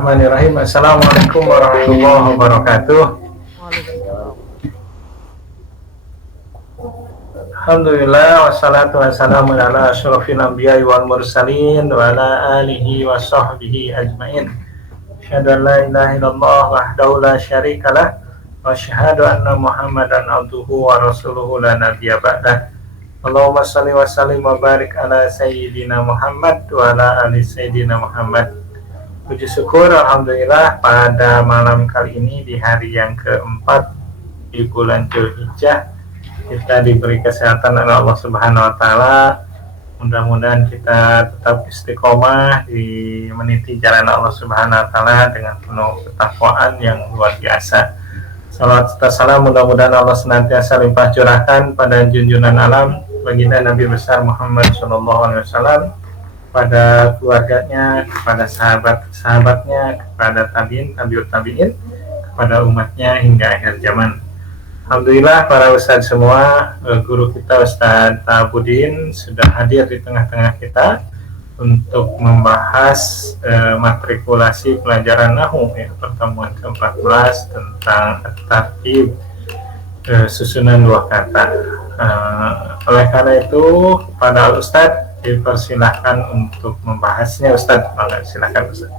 Bismillahirrahmanirrahim. Assalamualaikum warahmatullahi wabarakatuh. Waalaikumsalam. Alhamdulillah wassalatu wassalamu ala asyrofil anbiya'i wal mursalin wa ala alihi wa sahbihi ajmain. Asyhadu an la ilaha illallah wahdahu la syarikalah wa asyhadu anna Muhammadan abduhu wa rasuluhu la nabiyya ba'dah. Allahumma shalli wa sallim wa barik ala sayyidina Muhammad wa ala ali sayyidina Muhammad. Puji syukur alhamdulillah pada malam kali ini di hari yang keempat di bulan Dzulhijjah kita diberi kesehatan oleh Allah Subhanahu wa taala. Mudah-mudahan kita tetap istiqomah di meniti jalan Allah Subhanahu wa taala dengan penuh ketakwaan yang luar biasa. Salawat serta salam mudah-mudahan Allah senantiasa limpah curahkan pada junjungan alam baginda Nabi besar Muhammad sallallahu alaihi wasallam, pada keluarganya, kepada sahabat-sahabatnya, kepada tabiin, tabiut tabiin, kepada umatnya hingga akhir zaman. Alhamdulillah para ustadz semua, guru kita Ustadz Ta'abudin sudah hadir di tengah-tengah kita untuk membahas matrikulasi pelajaran Nahwu, pertemuan ke-14 tentang at-tartib, susunan dua kata. Oleh karena itu kepada Ustadz dipersilahkan untuk membahasnya. Ustadz, silakan Ustadz.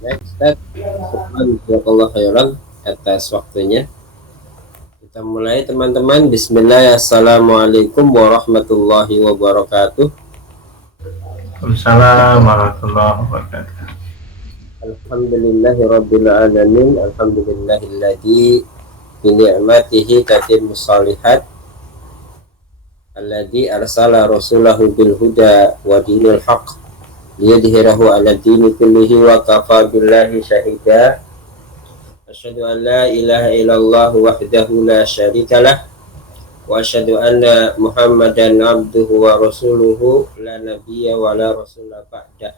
Baik Ustaz, jazakallahu khairan atas waktunya. Kita mulai teman-teman. Bismillah. Assalamualaikum warahmatullahi wabarakatuh. Waalaikumsalam warahmatullahi wabarakatuh. Alhamdulillahi rabbil alamin. Alhamdulillahilladzi bi ni'matihi tatimmus shalihat. Alladzi arsala rasulahu bil huda wa dinil haqq liyudhhirahu 'ala dini kullihi wa kafa billahi syahida. Asyhadu an la ilaha illallah wahdahu la syarikalah wa asyhadu anna Muhammadan abduhu wa rasuluhu la nabiyya wa la rasula ba'dah.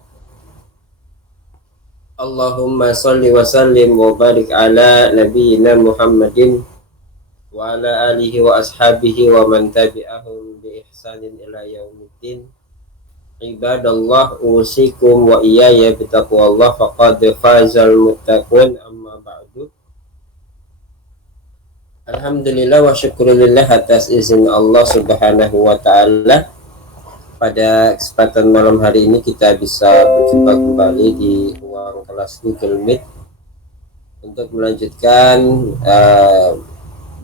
Allahumma shalli wa sallim wa barik ala nabiyyina Muhammadin wa ala alihi wa ashabihi wa man tabi'ahum bi ihsanin ila yaumiddin. Ibadallah, usikum wa iyaya bitaqwallah, faqad fazal muttaqun. Amma ba'du. Alhamdulillah wa syukrulillah atas izin Allah Subhanahu wa ta'ala. Pada kesempatan malam hari ini kita bisa berjumpa kembali di ruang kelas Google Meet untuk melanjutkan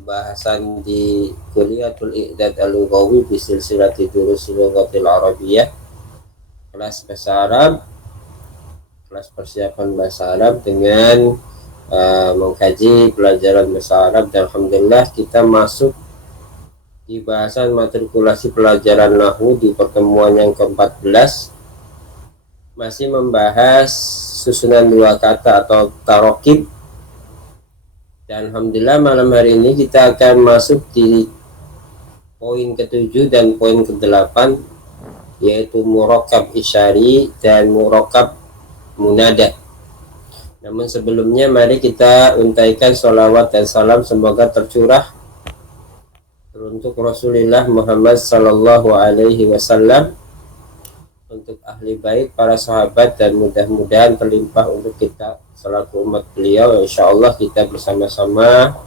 bahasan di Kuliatul I'dad Al-Lughawi bi silsilati durusil lughatil arabiyyah, kelas bahasa Arab, kelas persiapan bahasa Arab dengan mengkaji pelajaran bahasa Arab. Dan alhamdulillah kita masuk di bahasan matrikulasi pelajaran Nahwu di pertemuan yang ke-14, masih membahas susunan dua kata atau tarokib. Dan alhamdulillah malam hari ini kita akan masuk di poin ke-7 dan poin ke-8, yaitu murakkab isyari dan murakkab munada. Namun sebelumnya mari kita untaikan sholawat dan salam semoga tercurah untuk Rasulullah Muhammad sallallahu alaihi wasallam, untuk ahli bait, para sahabat, dan mudah-mudahan terlimpah untuk kita selaku umat beliau. Insyaallah kita bersama-sama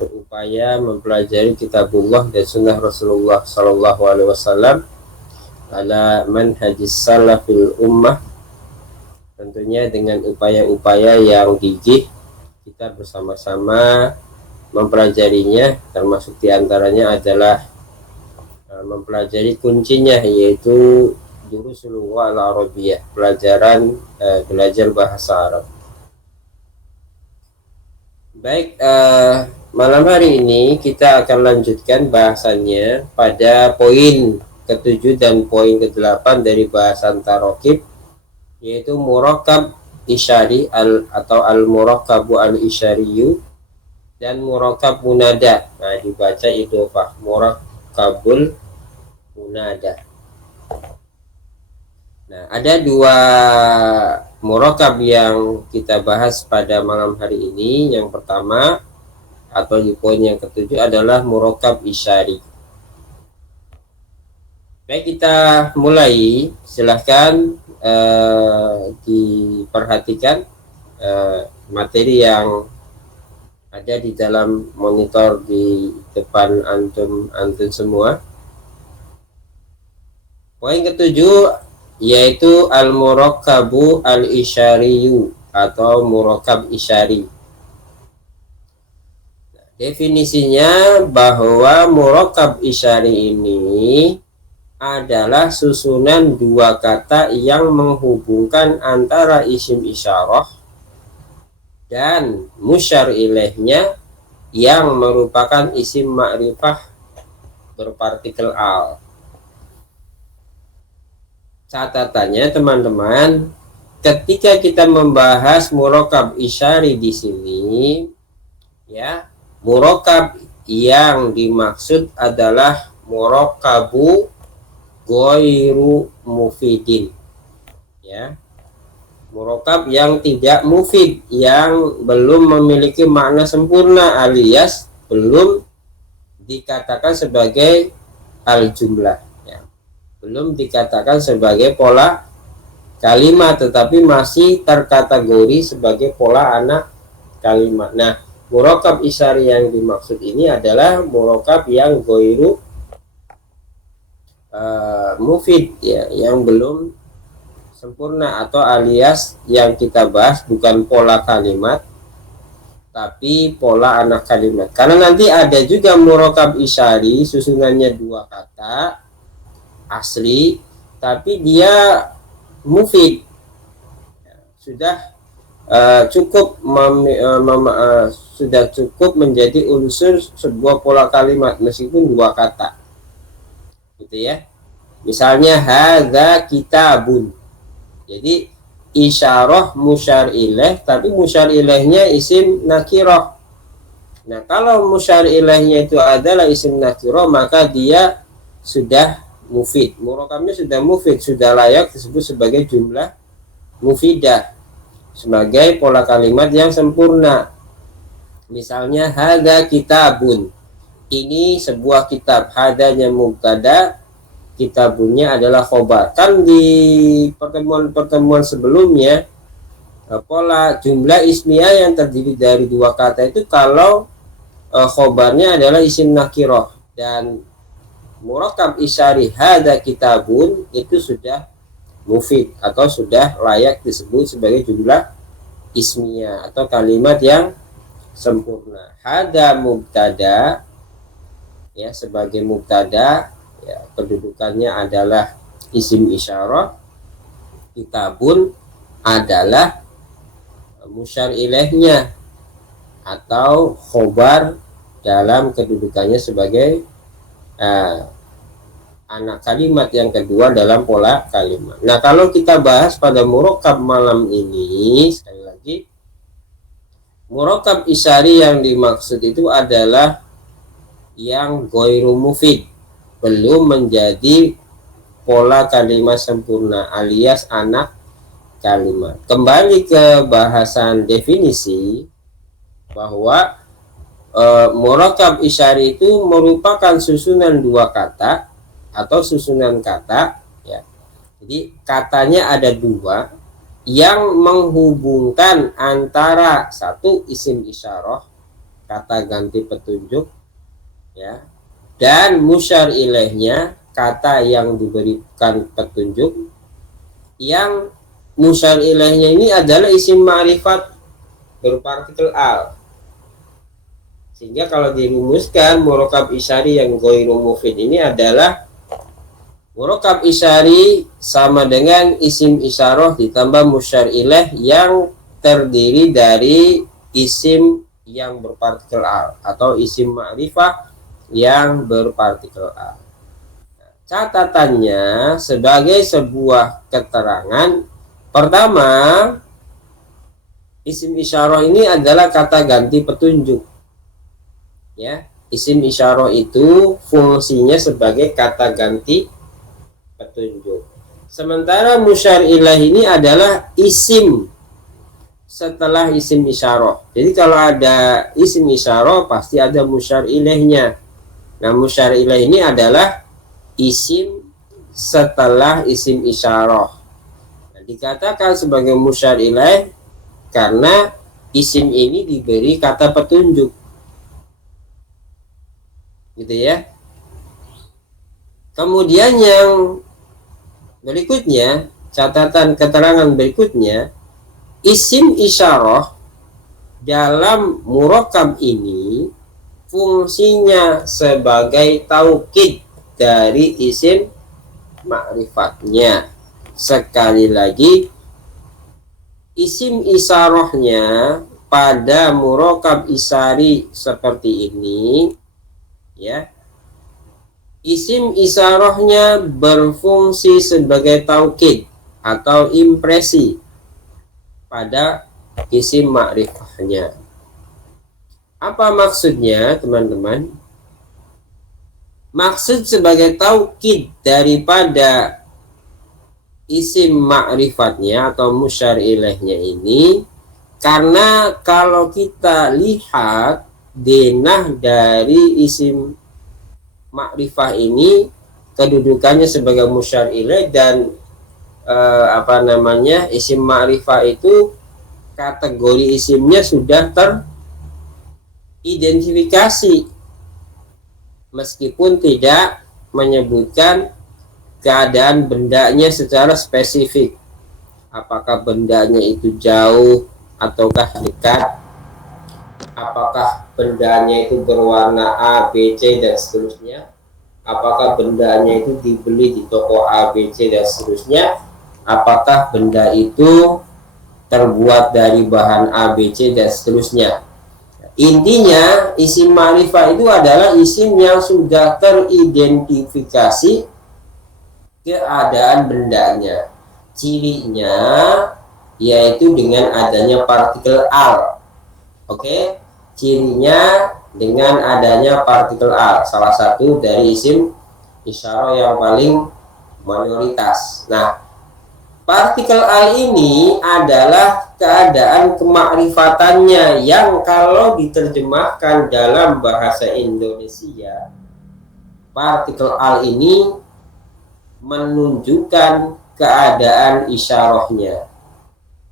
berupaya mempelajari kitabullah dan sunnah Rasulullah sallallahu alaihi wasallam ala manhajis salafil ummah, tentunya dengan upaya-upaya yang gigih kita bersama-sama mempelajarinya, termasuk diantaranya adalah mempelajari kuncinya, yaitu durusul lughah al-arabiyyah, pelajaran belajar bahasa Arab. Baik, malam hari ini kita akan lanjutkan bahasannya pada poin ke-7 dan poin ke-8 dari bahasan tarokib, yaitu murakkab isyari atau al-murakkabu al-isyariyu dan murakkab munada. Nah, dibaca idhofah, murakkabul munada. Nah, ada dua murakkab yang kita bahas pada malam hari ini. Yang pertama atau di poin yang ke-7 adalah murakkab isyari. Baik, kita mulai. Silahkan diperhatikan materi yang ada di dalam monitor di depan antum semua. Poin ketujuh yaitu al-murakkabu al-isyariyu atau murakkab isyari. Definisinya bahwa murakkab isyari ini adalah susunan dua kata yang menghubungkan antara isim isyarah dan musyar ilaihnya yang merupakan isim ma'rifah berpartikel al. Catatannya teman-teman, ketika kita membahas murakkab isyari di sini, ya, murakkab yang dimaksud adalah murakkabu ghairu mufidin, ya, murakkab yang tidak mufid, yang belum memiliki makna sempurna alias belum dikatakan sebagai al-jumlah, ya, belum dikatakan sebagai pola kalimat, tetapi masih terkategori sebagai pola anak kalimat. Nah, murakkab isyari yang dimaksud ini adalah murakkab yang ghairu mufid, ya, yang belum sempurna, atau alias yang kita bahas bukan pola kalimat tapi pola anak kalimat. Karena nanti ada juga murakkab isyari susunannya dua kata asli tapi dia mufid, sudah cukup sudah cukup menjadi unsur sebuah pola kalimat meskipun dua kata, gitu ya. Misalnya hadza kitabun, jadi isyarah musyar ilaih tapi musyar ilaihnya isim nakirah. Nah, kalau musyar ilaihnya itu adalah isim nakirah, maka dia sudah mufid, murakkabnya sudah mufid, sudah layak disebut sebagai jumlah mufidah, sebagai pola kalimat yang sempurna. Misalnya hadza kitabun, ini sebuah kitab, hadanya mubtada, kitabunnya adalah khobar. Kan di pertemuan sebelumnya pola jumlah ismiyah yang terdiri dari dua kata itu kalau khobarnya adalah isim nakirah, dan murakkab isyari hadza kitabun itu sudah mufid atau sudah layak disebut sebagai jumlah ismiyah atau kalimat yang sempurna. Hadza mubtada, ya, sebagai mubtada, ya, kedudukannya adalah isim isyarah. Kitabun adalah musyar ilaihnya atau khobar dalam kedudukannya sebagai anak kalimat yang kedua dalam pola kalimat. Nah, kalau kita bahas pada murakkab malam ini, sekali lagi, murakkab isyari yang dimaksud itu adalah yang ghairu mufid, belum menjadi pola kalimat sempurna alias anak kalimat. Kembali ke bahasan definisi, bahwa murakkab isyari itu merupakan susunan dua kata atau susunan kata, ya. Jadi katanya ada dua yang menghubungkan antara satu isim isyarah, kata ganti petunjuk, ya, dan musyar ilaihnya, kata yang diberikan petunjuk, yang musyar ilaihnya ini adalah isim ma'rifat berpartikel al. Sehingga kalau dirumuskan murakkab isyari yang ghairu mufid ini adalah murakkab isyari sama dengan isim isyarah ditambah musyar ilaih yang terdiri dari isim yang berpartikel al atau isim ma'rifah yang berpartikel al. Catatannya sebagai sebuah keterangan, pertama, isim isyarah ini adalah kata ganti petunjuk, ya. Isim isyarah itu fungsinya sebagai kata ganti petunjuk. Sementara musyar ilaih ini adalah isim setelah isim isyarah. Jadi kalau ada isim isyarah pasti ada musyar ilaihnya. Nah, musyar ilaih ini adalah isim setelah isim isyarah. dikatakan sebagai musyar ilaih karena isim ini diberi kata petunjuk, gitu ya. Kemudian yang berikutnya, catatan keterangan berikutnya, isim isyarah dalam murakkab ini fungsinya sebagai taukid dari isim ma'rifatnya. Sekali lagi, isim isyarahnya pada murakkab isari seperti ini, ya, isim isyarahnya berfungsi sebagai taukid atau impresi pada isim ma'rifahnya. Apa maksudnya, teman-teman? Maksud sebagai taukid daripada isim ma'rifatnya atau musyar ilaihnya ini, karena kalau kita lihat denah dari isim ma'rifah ini kedudukannya sebagai musyar ilaih dan isim ma'rifah itu kategori isimnya sudah teridentifikasi meskipun tidak menyebutkan keadaan bendanya secara spesifik, apakah bendanya itu jauh ataukah dekat, apakah bendanya itu berwarna A, B, C dan seterusnya, apakah bendanya itu dibeli di toko A, B, C dan seterusnya, apakah benda itu terbuat dari bahan A, B, C dan seterusnya. Intinya isim ma'rifah itu adalah isim yang sudah teridentifikasi keadaan bendanya. Cirinya yaitu dengan adanya partikel al. Oke, cirinya dengan adanya partikel al, salah satu dari isim isyarah yang paling mayoritas. Nah, partikel al ini adalah keadaan kemakrifatannya yang kalau diterjemahkan dalam bahasa Indonesia, partikel al ini menunjukkan keadaan isyarahnya.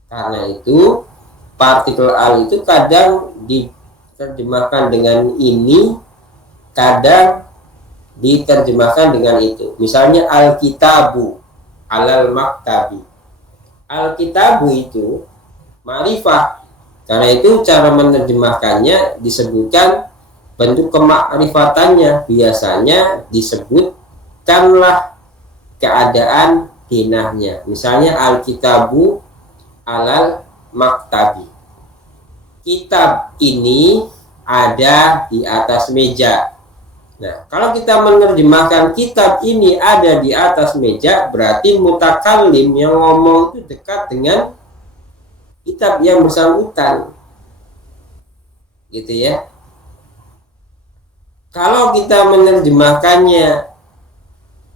Karena itu partikel al itu kadang diterjemahkan dengan ini, kadang diterjemahkan dengan itu. Misalnya al-kitabu alal maktabi. Al-kitabu itu ma'rifah. Karena itu cara menerjemahkannya disebutkan bentuk kemakrifatannya, biasanya disebutkanlah keadaan dinahnya. Misalnya al-kitabu alal maktabi. Kitab ini ada di atas meja. Nah, kalau kita menerjemahkan kitab ini ada di atas meja, berarti mutakallim yang ngomong itu dekat dengan kitab yang bersangkutan. Gitu ya. Kalau kita menerjemahkannya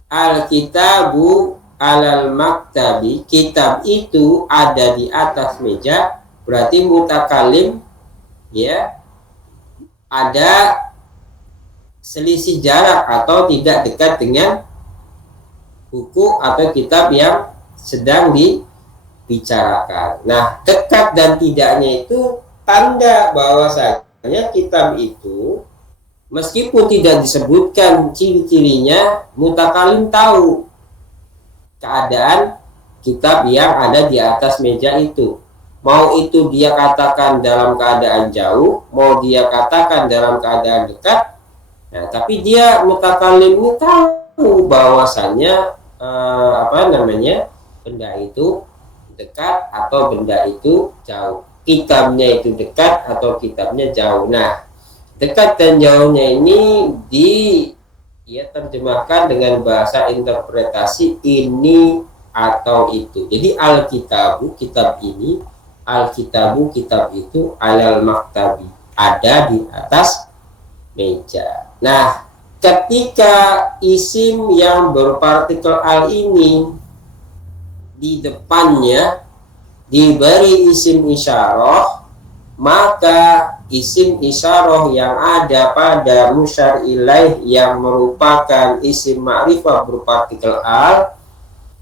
al-kitabu alal maktabi, kitab itu ada di atas meja, berarti mutakallim ya ada selisih jarak atau tidak dekat dengan buku atau kitab yang sedang dibicarakan. Nah, dekat dan tidaknya itu tanda bahwasanya kitab itu meskipun tidak disebutkan ciri-cirinya, mutakallim tahu keadaan kitab yang ada di atas meja itu. Mau itu dia katakan dalam keadaan jauh, mau dia katakan dalam keadaan dekat. Nah, tapi dia mutakallim ini tahu bahwasannya benda itu dekat atau benda itu jauh. Kitabnya itu dekat atau kitabnya jauh. Nah, dekat dan jauhnya ini terjemahkan dengan bahasa interpretasi ini atau itu. Jadi al-kitabu, kitab ini, al-kitabu, kitab itu, alal maktabi, ada di atas meja. Nah, ketika isim yang berpartikel al ini di depannya diberi isim isyarah, maka isim isyarah yang ada pada musyar ilaih yang merupakan isim ma'rifah berpartikel al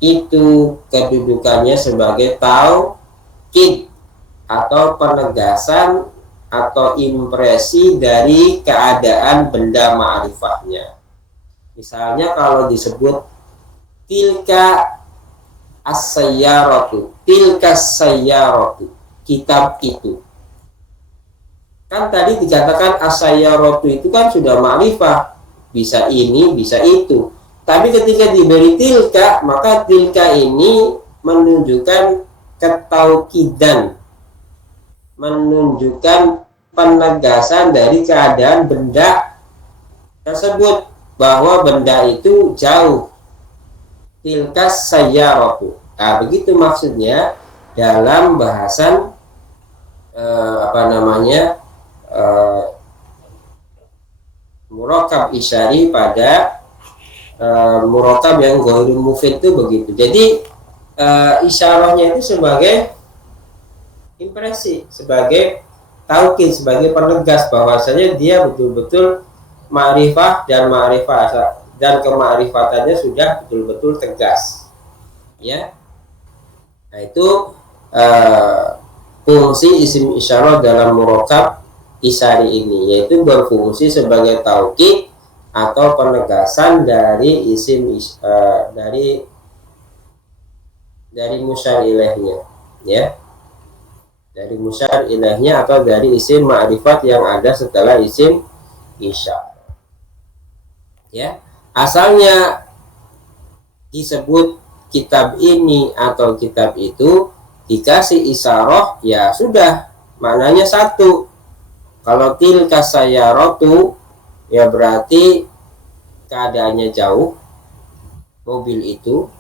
itu kedudukannya sebagai taukid atau penegasan atau impresi dari keadaan benda ma'rifahnya. Misalnya kalau disebut tilka as-sayyaratu, tilka sayyaratu, kitab itu. Kan tadi dikatakan as-sayyaratu itu kan sudah ma'rifah, bisa ini, bisa itu. Tapi ketika diberi tilka, maka tilka ini menunjukkan ketaukidan, menunjukkan penegasan dari keadaan benda tersebut, bahwa benda itu jauh. Tilka sayyaratu. Nah, begitu maksudnya dalam bahasan murakab isyari pada murakab yang ghairu mufid itu begitu. Jadi isyarahnya itu sebagai impresi, sebagai taukid, sebagai penegas bahwasanya dia betul-betul ma'rifah dan kema'rifatannya sudah betul-betul tegas, ya. Nah, itu fungsi isim isyarah dalam murakab isyari ini, yaitu berfungsi sebagai taukid atau penegasan dari isim dari musyar ilaihnya, ya, dari musyar ilaihnya atau dari isim ma'rifat yang ada setelah isim isyarah. Ya, asalnya disebut kitab ini atau kitab itu, dikasih isyarah, ya sudah, maknanya satu. Kalau tilka sayyaratu, ya berarti keadaannya jauh, mobil itu.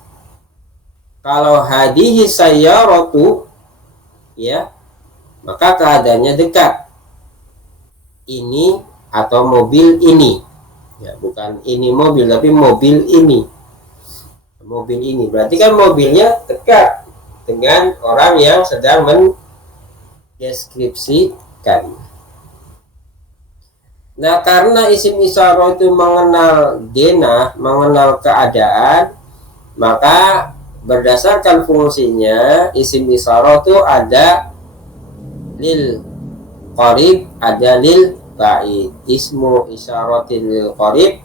Kalau hadihi sayyaratu, ya, maka keadaannya dekat, ini atau mobil ini. Ya, bukan ini mobil, tapi mobil ini. Mobil ini berarti kan mobilnya dekat dengan orang yang sedang mendeskripsikan. Nah, karena isim isyarah itu mengenal denah, mengenal keadaan, maka berdasarkan fungsinya isim isyarah itu ada lil qarib, ada lil ba'id. Ismu isyaratin lil qarib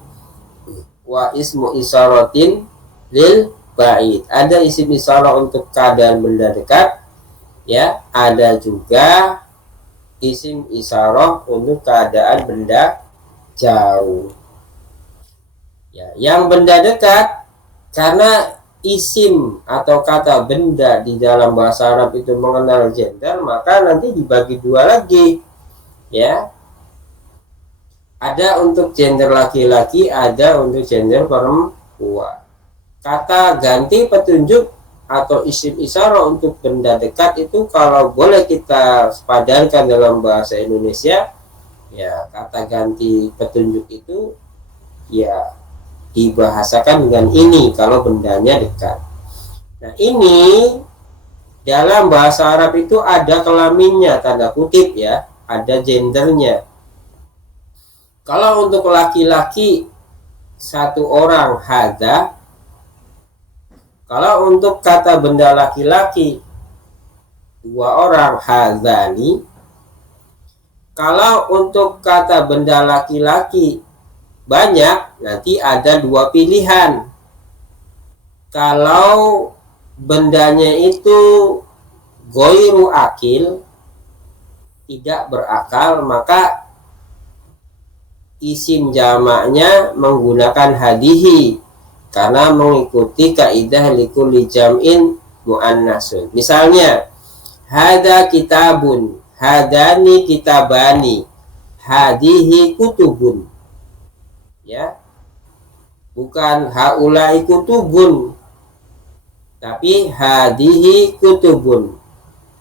wa ismu isyaratin lil ba'id. Ada isim isyarah untuk keadaan benda dekat, ya, ada juga isim isyarah untuk keadaan benda jauh. Ya, yang benda dekat, karena isim atau kata benda di dalam bahasa Arab itu mengenal gender, maka nanti dibagi dua lagi, ya. Ada untuk gender laki-laki, ada untuk gender perempuan. Kata ganti petunjuk atau isim isyarah untuk benda dekat itu kalau boleh kita padankan dalam bahasa Indonesia, ya, kata ganti petunjuk itu, ya, dibahasakan dengan ini kalau bendanya dekat. Nah, ini dalam bahasa Arab itu ada kelaminnya, tanda kutip, ya, ada gendernya. Kalau untuk laki-laki satu orang hadza, kalau untuk kata benda laki-laki dua orang hadzani, kalau untuk kata benda laki-laki banyak, nanti ada dua pilihan. Kalau bendanya itu ghairu akil, tidak berakal, maka isim jamaknya menggunakan hadihi karena mengikuti kaidah likulli jam'in muannasun. Misalnya, hada kitabun, hadani kitabani, hadihi kutubun. Ya. Bukan haulai kutubun, tapi hadihi kutubun.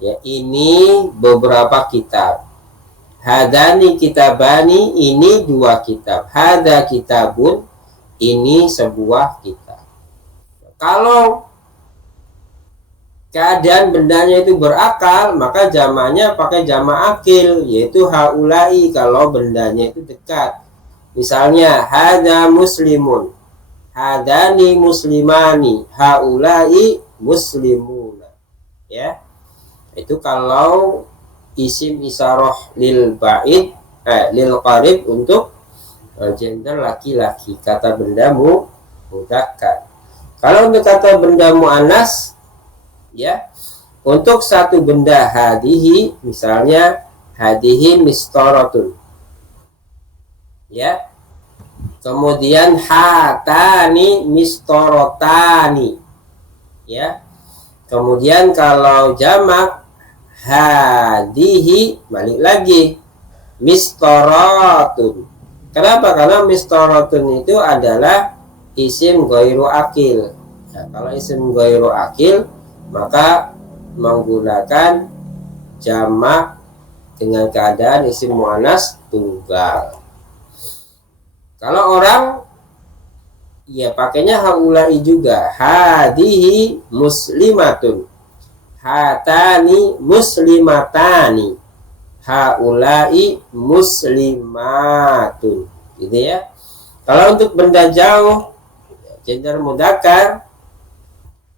Ya, ini beberapa kitab. Hadani kitabani, ini dua kitab. Hada kitabun, ini sebuah kitab. Kalau keadaan bendanya itu berakal, maka jamaknya pakai jamak akil, yaitu haulai kalau bendanya itu dekat. Misalnya hada muslimun, hadani muslimani, haulai muslimuna. Ya. Itu kalau isim isyarah lil ba'id, lil qarib untuk gender laki-laki, kata benda mudzakkar. Kalau untuk kata benda muannas, ya, untuk satu benda hadihi, misalnya hadihi mistaratun, ya, kemudian hatani mistarotani, ya, kemudian kalau jamak hadihi, balik lagi mistaratun. Kenapa? Karena mistaratun itu adalah isim ghairu akil. Nah, kalau isim ghairu akil maka menggunakan jamak dengan keadaan isim muannas tunggal. Kalau orang, ya pakainya haulai juga, hadihi muslimatun, hatani muslimatani, haulai muslimatun, gitu ya. Kalau untuk benda jauh, gender mudzakkar,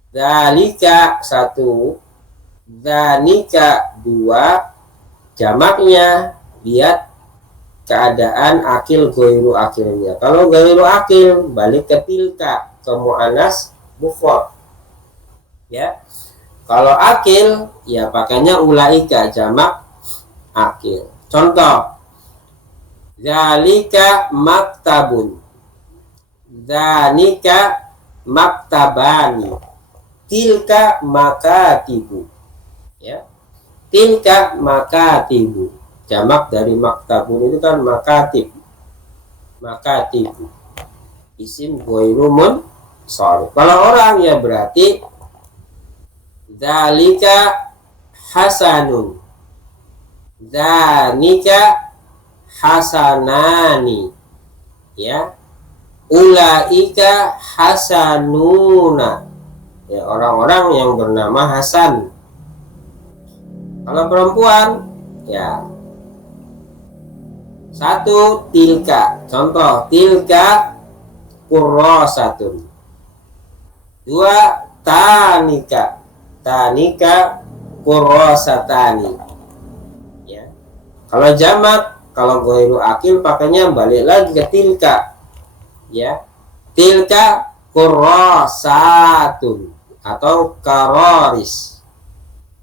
dzalika 1, dzanika 2, jamaknya lihat keadaan akil ghairu akilnya. Kalau ghairu akil balik ke tilka, ke muannas mufrad. Ya. Kalau akil ya pakainya ulaika, jamak akil. Contoh, zalika maktabun, zanika maktabani, tilka makatibu. Ya. Tilka makatibu, jamak dari maktabun itu kan makatib, makatibu, isim ghairu munsharif. Kalau orang ya berarti zalika hasanun, zanika hasanani, ya, ulaika hasanuna, ya, orang-orang yang bernama Hasan. Kalau perempuan ya 1 tilka, contoh tilka qurrasatun. 2 tanika, tanika qurrasatani. Ya. Kalau jamak, kalau ghairu akil pakainya balik lagi ke tilka. Ya. Tilka qurrasatun atau karoris.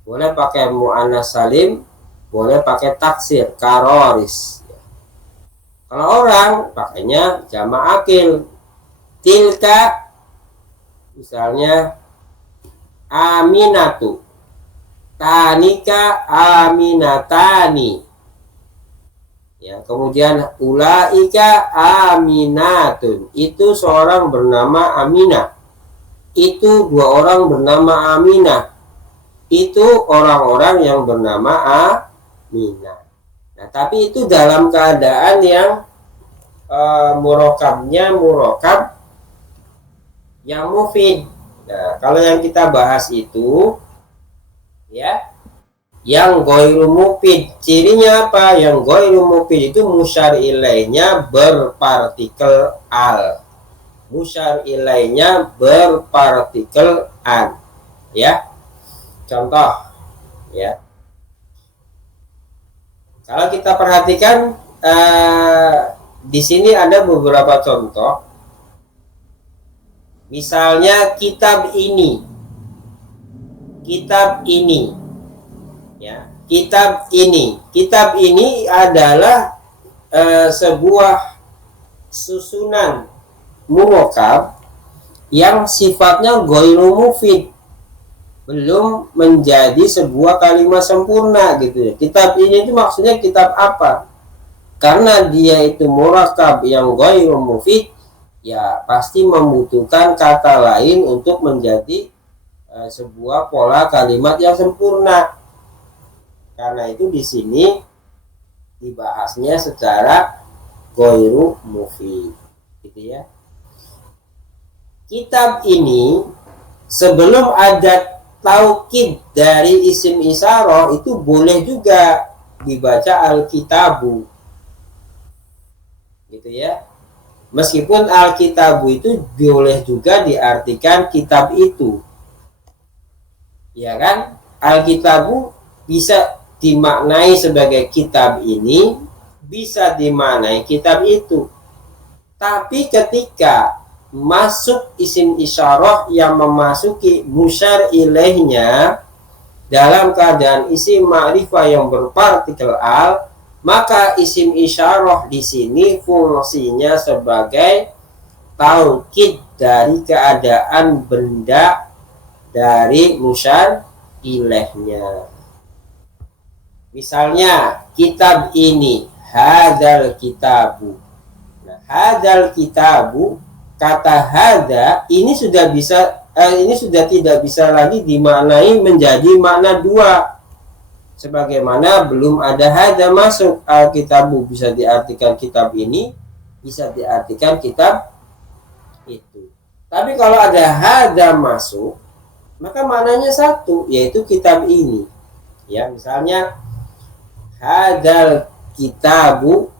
Boleh pakai muannas salim, boleh pakai taksir karoris. Kalau orang pakainya jamak akil. Tilka misalnya aminatu, tanika aminatani. Ya, kemudian ulaika aminatun, itu seorang bernama Aminah. Itu 2 orang bernama Aminah. Itu orang-orang yang bernama Aminah. Nah, tapi itu dalam keadaan yang murokabnya murokab yang mufid. Nah, kalau yang kita bahas itu, ya, yang ghairu mufid, cirinya apa? Yang ghairu mufid itu musyar ilainya berpartikel al, musyar ilainya berpartikel an, ya. Contoh, ya, kalau kita perhatikan di sini ada beberapa contoh. Misalnya kitab ini, ya, kitab ini adalah sebuah susunan murokab yang sifatnya ghairu mufid, belum menjadi sebuah kalimat sempurna, gitu ya. Kitab ini itu maksudnya kitab apa? Karena dia itu murakab yang ghairu mufid, ya pasti membutuhkan kata lain untuk menjadi sebuah pola kalimat yang sempurna. Karena itu di sini dibahasnya secara ghairu mufid, gitu ya. Kitab ini sebelum ada taukid dari isim isyarah itu boleh juga dibaca al-kitabu, gitu ya. Meskipun Alkitabu itu boleh juga diartikan kitab itu, ya kan? Alkitabu bisa dimaknai sebagai kitab ini, bisa dimaknai kitab itu. Tapi ketika masuk isim isyarah yang memasuki musyar ilaihnya dalam keadaan isim ma'rifah yang berpartikel al, maka isim isyarah di sini fungsinya sebagai taukid dari keadaan benda dari musyar ilaihnya. Misalnya kitab ini, hadzal kitabu. Nah, hadzal kitabu, kata hadza ini sudah tidak bisa lagi dimaknai menjadi makna dua. Sebagaimana belum ada hadza masuk, Alkitabu bisa diartikan kitab ini, bisa diartikan kitab itu. Tapi kalau ada hadza masuk, maka maknanya satu, yaitu kitab ini. Ya, misalnya hadzal kitabu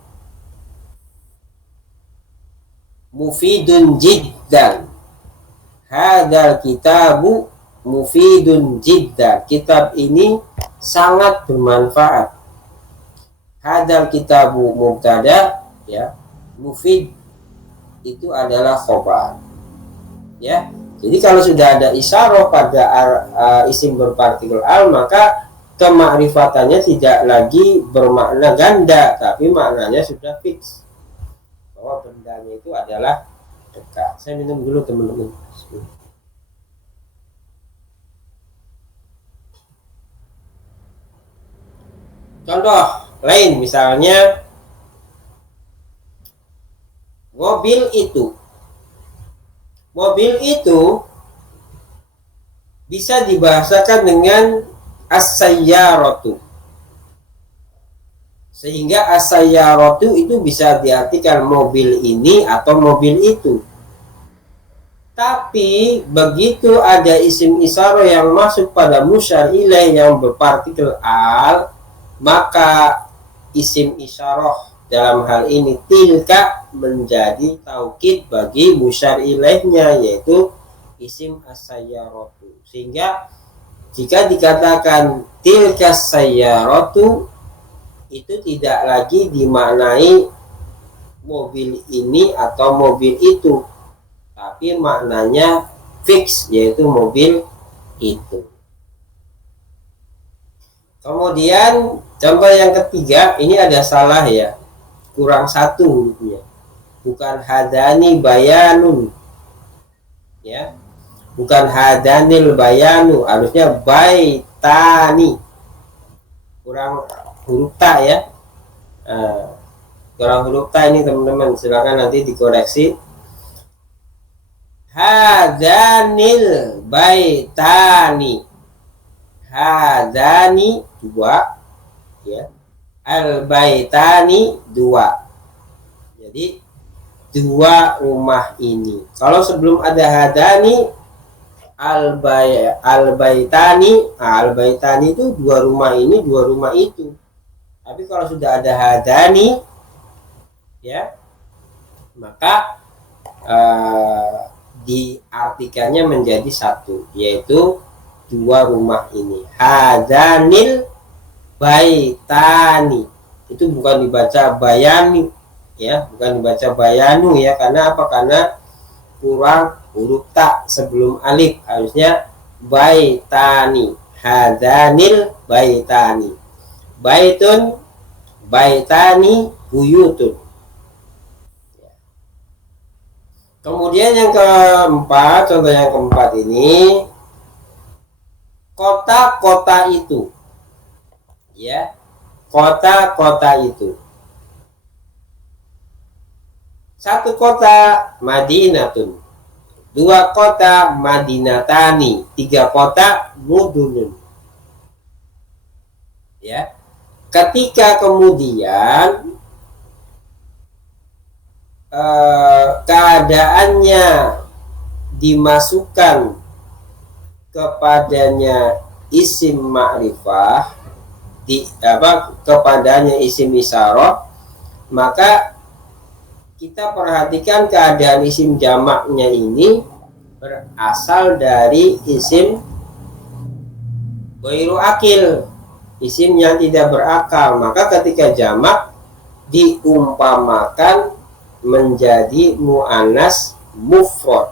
mufidun jiddan. Hadzal kitabu mufidun jiddan. Kitab ini sangat bermanfaat. Hadzal kitabu mubtada, ya. Mufid itu adalah khobar. Ya. Jadi kalau sudah ada isyarah pada isim berpartikel al, maka kemakrifatannya tidak lagi bermakna ganda, tapi maknanya sudah fix bahwa bendanya itu adalah dekat. Saya minum dulu teman-teman. Contoh lain misalnya mobil itu. Mobil itu bisa dibahasakan dengan as-sayyaratu. Sehingga as-sayyaratu itu bisa diartikan mobil ini atau mobil itu. Tapi begitu ada isim isyarah yang masuk pada musyar ilaih yang berpartikel al, maka isim isyarah dalam hal ini tilka menjadi taukid bagi musyar ilaihnya, yaitu isim as-sayyaratu. Sehingga jika dikatakan tilka sayyaratu, itu tidak lagi dimaknai mobil ini atau mobil itu, tapi maknanya fix, yaitu mobil itu. Kemudian contoh yang ketiga, ini ada salah ya, kurang satu hurufnya, bukan hadani bayanun, ya, bukan hadanil bayanu, harusnya baitani, kurang huruf ta ya. Kurang huruf ta ini teman-teman, silakan nanti dikoreksi. Hadanil baitani, hadani dua, ya, al baitani dua, jadi dua rumah ini. Kalau sebelum ada hadani al baitani, al baitani itu dua rumah ini, dua rumah itu. Tapi kalau sudah ada hadani, ya, maka diartikannya menjadi satu, yaitu dua rumah ini. Hadanil baitani, itu bukan dibaca bayani, ya, bukan dibaca bayanu ya. Karena apa? Karena kurang huruf ta sebelum alif, harusnya baitani, hadanil baitani, baitun baitani buyutun. Kemudian yang keempat, contoh yang keempat ini kota-kota itu, ya, kota-kota itu. Satu kota Madinatun, dua kota Madinatani, tiga kota Mudunun. Ya, ketika kemudian keadaannya dimasukkan kepadanya isim ma'rifah, kepadanya isim isyarah, maka kita perhatikan keadaan isim jamaknya ini berasal dari isim ghairu akil, isim yang tidak berakal. Maka ketika jamak diumpamakan menjadi mu'annas mufrad,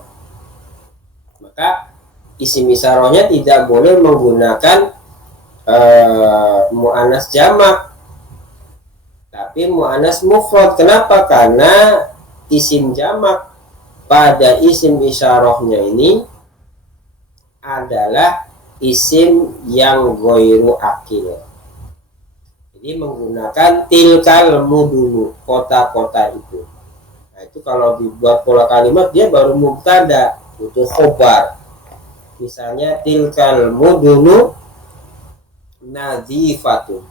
maka isim isyarahnya tidak boleh menggunakan mu'annas jamak, tapi mu'annas mufrad. Kenapa? Karena isim jamak pada isim isyarahnya ini adalah isim yang ghairu akil. Jadi menggunakan tilkal mudunu, kota-kota itu. Nah, itu kalau dibuat pola kalimat dia baru mubtada, butuh khobar. Misalnya tilkal mudunu nadhifatun.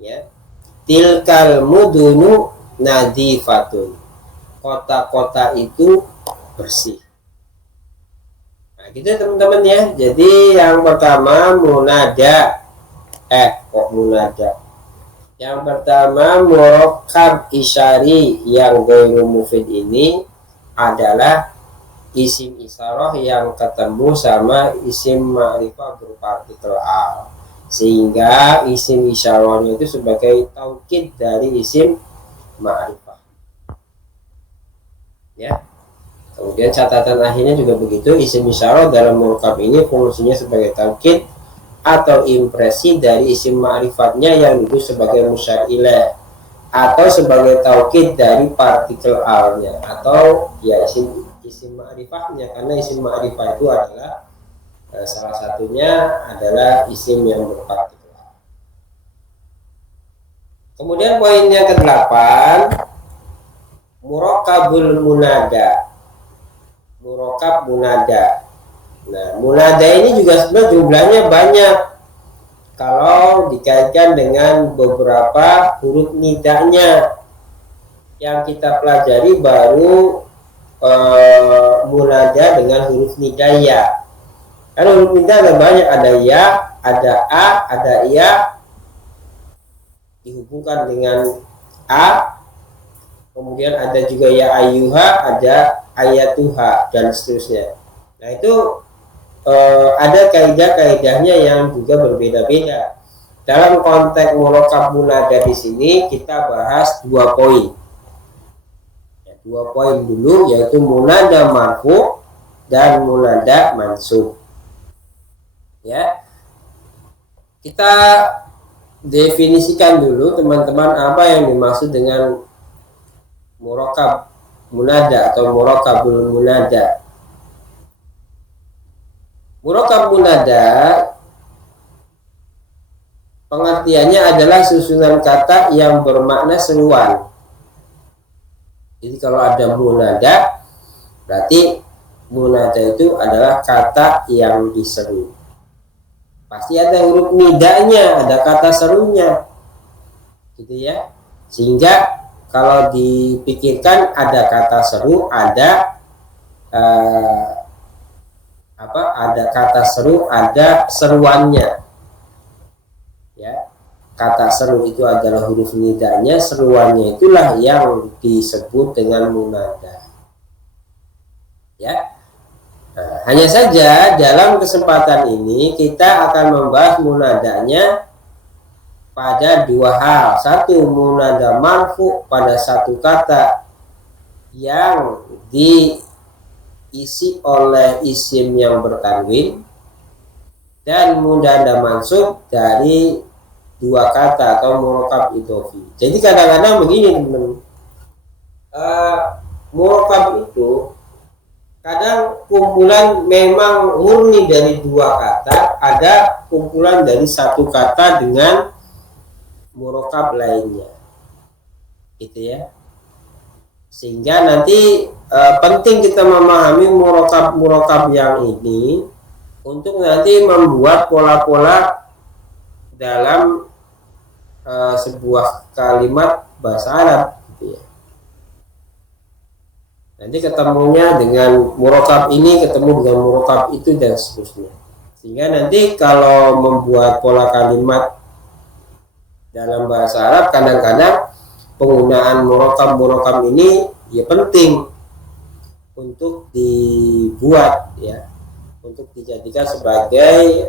Ya. Tilkal mudunu nadhifatun. Kota-kota itu bersih. Nah, gitu teman-teman ya. Jadi yang pertama munada. Kok munada? Yang pertama murakkab isyari yang ghairu mufid ini adalah isim isyarah yang ketemu sama isim ma'rifah berpartikel al, sehingga isim isyarahnya itu sebagai taukid dari isim ma'rifah. Ya. Kemudian catatan akhirnya juga begitu, isim isyarah dalam murakkab ini fungsinya sebagai taukid atau impresi dari isim ma'rifatnya yang itu sebagai musyar ilaih, atau sebagai taukid dari partikel al-nya, atau ya isim ma'rifahnya, karena isim ma'rifah itu adalah salah satunya adalah isim yang berpartikel al. Kemudian poin yang ke-8, murakkabul munada. Murakkab munada. Nah, munada ini juga sebenarnya jumlahnya banyak kalau dikaitkan dengan beberapa huruf nidanya. Yang kita pelajari baru munada dengan huruf nidaya. Karena huruf nida ada banyak, ada ya, ada a, ada ya dihubungkan dengan a, kemudian ada juga ya ayuha, ada ayatuha, dan seterusnya. Nah, itu ada kaidah-kaidahnya yang juga berbeda-beda. Dalam konteks murakkab munada di sini kita bahas 2 poin. Ya, 2 poin dulu, yaitu munada marfu dan munada mansub. Ya. Kita definisikan dulu teman-teman apa yang dimaksud dengan murakkab munada atau murakkabul munada. Murakkab munada pengertiannya adalah susunan kata yang bermakna seruan. Jadi kalau ada munada, berarti munada itu adalah kata yang diseru. Pasti ada huruf nidanya, ada kata serunya, gitu ya. Sehingga kalau dipikirkan ada kata seru, ada ada kata seru, ada seruannya. Ya, kata seru itu adalah huruf nidanya, seruannya itulah yang disebut dengan munada. Ya. Nah, hanya saja dalam kesempatan ini kita akan membahas munadanya pada 2 hal. Satu, munada marfu pada satu kata yang diisi oleh isim yang bertanwin, dan munada mansub dari 2 kata atau murakkab idhofi. Jadi kadang-kadang begini teman-teman, murakkab itu kadang kumpulan memang murni dari 2 kata, ada kumpulan dari 1 kata dengan murakkab lainnya, gitu ya. Sehingga nanti penting kita memahami murakkab yang ini untuk nanti membuat pola-pola dalam sebuah kalimat bahasa Arab, gitu ya. Nanti ketemunya dengan murakkab ini, ketemu dengan murakkab itu, dan seterusnya. Sehingga nanti kalau membuat pola kalimat dalam bahasa Arab, kadang-kadang penggunaan murokab ini ya penting untuk dibuat ya, untuk dijadikan sebagai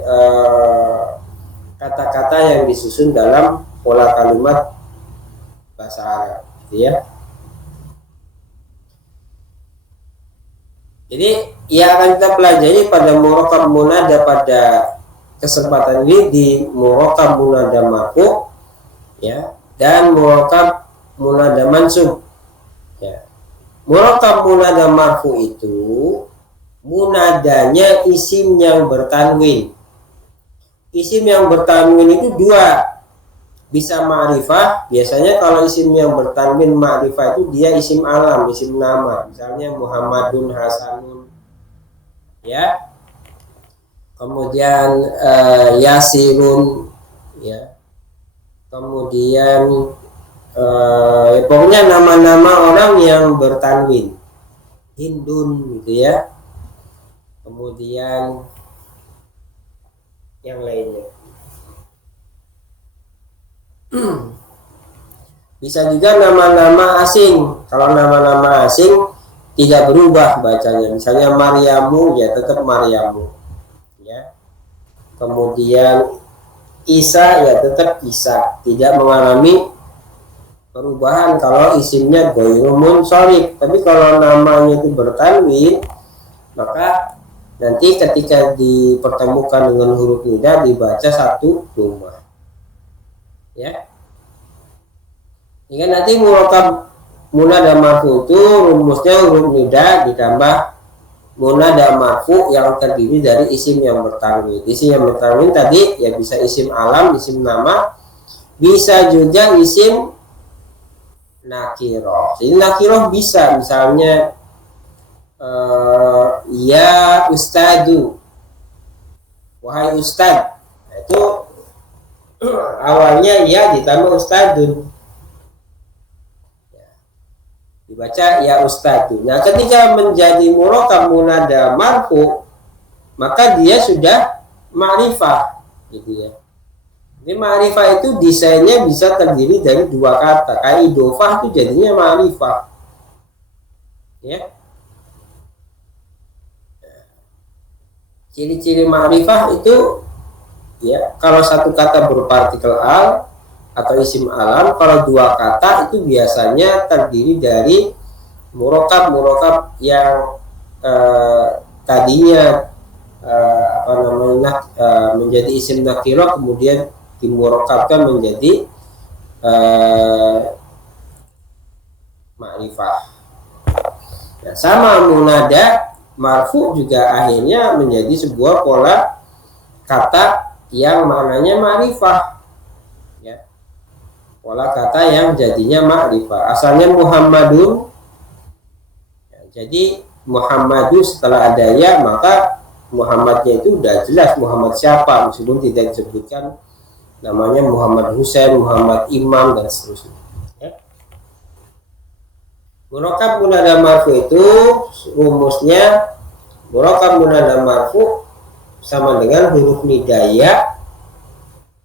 kata-kata yang disusun dalam pola kalimat bahasa Arab ya. Jadi yang akan kita pelajari pada murokab munada pada kesempatan ini di murokab munada marfu ya, dan murokab munada mansub ya. Murokab munada marfu itu munadanya isim yang bertanwin. Isim yang bertanwin itu dua, bisa ma'rifah. Biasanya kalau isim yang bertanwin ma'rifah itu dia isim alam, isim nama. Misalnya Muhammadun, Hasanun ya. Kemudian Yasirun ya. Kemudian ya pokoknya nama-nama orang yang bertanwin. Hindun gitu ya. Kemudian yang lainnya. Bisa juga nama-nama asing. Kalau nama-nama asing tidak berubah bacanya. Misalnya Maryamu ya tetap Maryamu ya. Kemudian Isa ya tetap Isa, tidak mengalami perubahan kalau isimnya ghairu munsharif. Tapi kalau namanya itu bertanwin, maka nanti ketika dipertemukan dengan huruf nida dibaca satu doma ya. Hingga nanti murokab munada marfu itu rumusnya huruf nida ditambah munada marfu yang terdiri dari isim yang bertanwin. Isim yang bertanwin tadi ya bisa isim alam, isim nama, bisa juga isim nakiroh. Jadi nakiroh bisa misalnya ya ustadu, wahai ustad. Nah, itu awalnya ya ditambah ustadun, dibaca ya ustadu. Nah ketika menjadi murokab munada marfu maka dia sudah ma'rifah gitu ya. Jadi ma'rifah itu desainnya bisa terdiri dari dua kata. Kayak idofah itu jadinya ma'rifah ya. Ciri-ciri ma'rifah itu ya, kalau satu kata berpartikel al atau isim alam, kalau dua kata itu biasanya terdiri dari murokab yang tadinya menjadi isim nakirah kemudian dimurokabkan menjadi ma'rifah. Nah, sama munada marfu juga akhirnya menjadi sebuah pola kata yang maknanya ma'rifah ya. Pola kata yang jadinya ma'rifah. Asalnya Muhammadun ya, jadi Muhammadu setelah ada ya maka Muhammadnya itu udah jelas Muhammad siapa, meskipun tidak disebutkan namanya Muhammad Husain, Muhammad Imam dan seterusnya ya. Murokab munada marfu itu rumusnya murokab munada marfu sama dengan huruf nidaya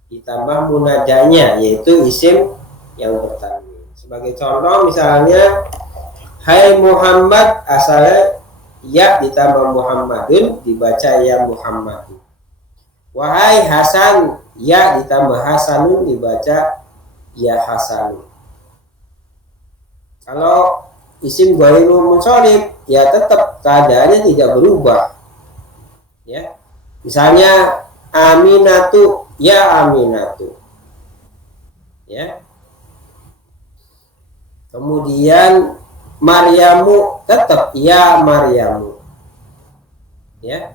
ditambah munadanya yaitu isim yang bertanwin. Sebagai contoh misalnya hai Muhammad, asalnya ya ditambah Muhammadun dibaca ya Muhammadun. Wahai Hasan, ya ditambah Hasanun dibaca ya Hasanun. Kalau isim ghairu munsharif ya tetap keadaannya tidak berubah ya. Misalnya Aminatu ya Aminatu ya. Kemudian Maryamu tetap ya Maryamu ya.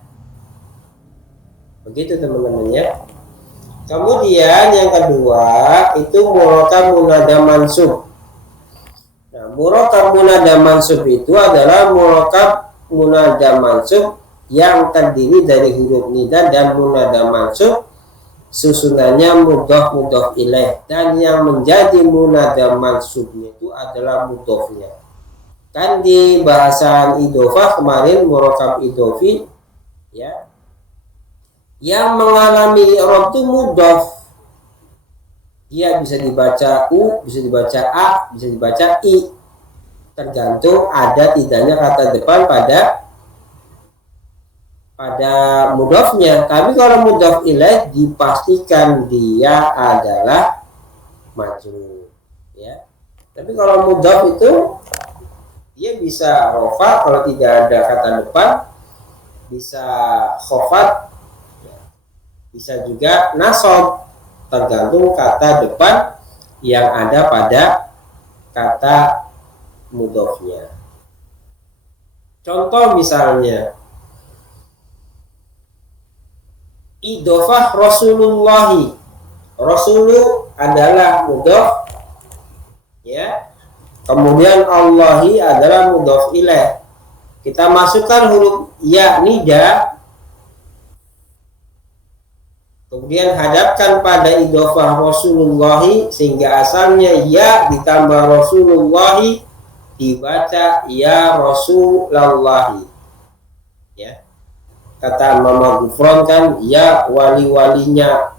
Begitu teman-teman ya. Kemudian yang kedua itu murokab munada mansub. Nah, murokab munada mansub itu adalah murokab munada mansub yang terdiri dari huruf nida dan munada mansub susunannya mudhof ilaih, dan yang menjadi munada mansubnya itu adalah mudhofnya. Kan di bahasan idofah kemarin murokab idofi ya, yang mengalami i'rab itu mudhof Dia bisa dibaca U, bisa dibaca A, bisa dibaca I, tergantung ada tidaknya kata depan pada mudhofnya. Tapi kalau mudhof ilaih dipastikan dia adalah majrur, ya. Tapi kalau mudhof itu dia bisa rofa kalau tidak ada kata depan, bisa khofat, bisa juga nasab, tergantung kata depan yang ada pada kata mudhofnya. Contoh misalnya idhofah Rasulullahi. Rasulu adalah mudhof, ya. Kemudian Allahi adalah mudhof ilaih. Kita masukkan huruf ya nida, kemudian hadapkan pada idhofah Rasulullahi sehingga asalnya ya ditambah Rasulullahi dibaca ya Rasulullahi, ya. Kata Mama Gufron kan ya wali-walinya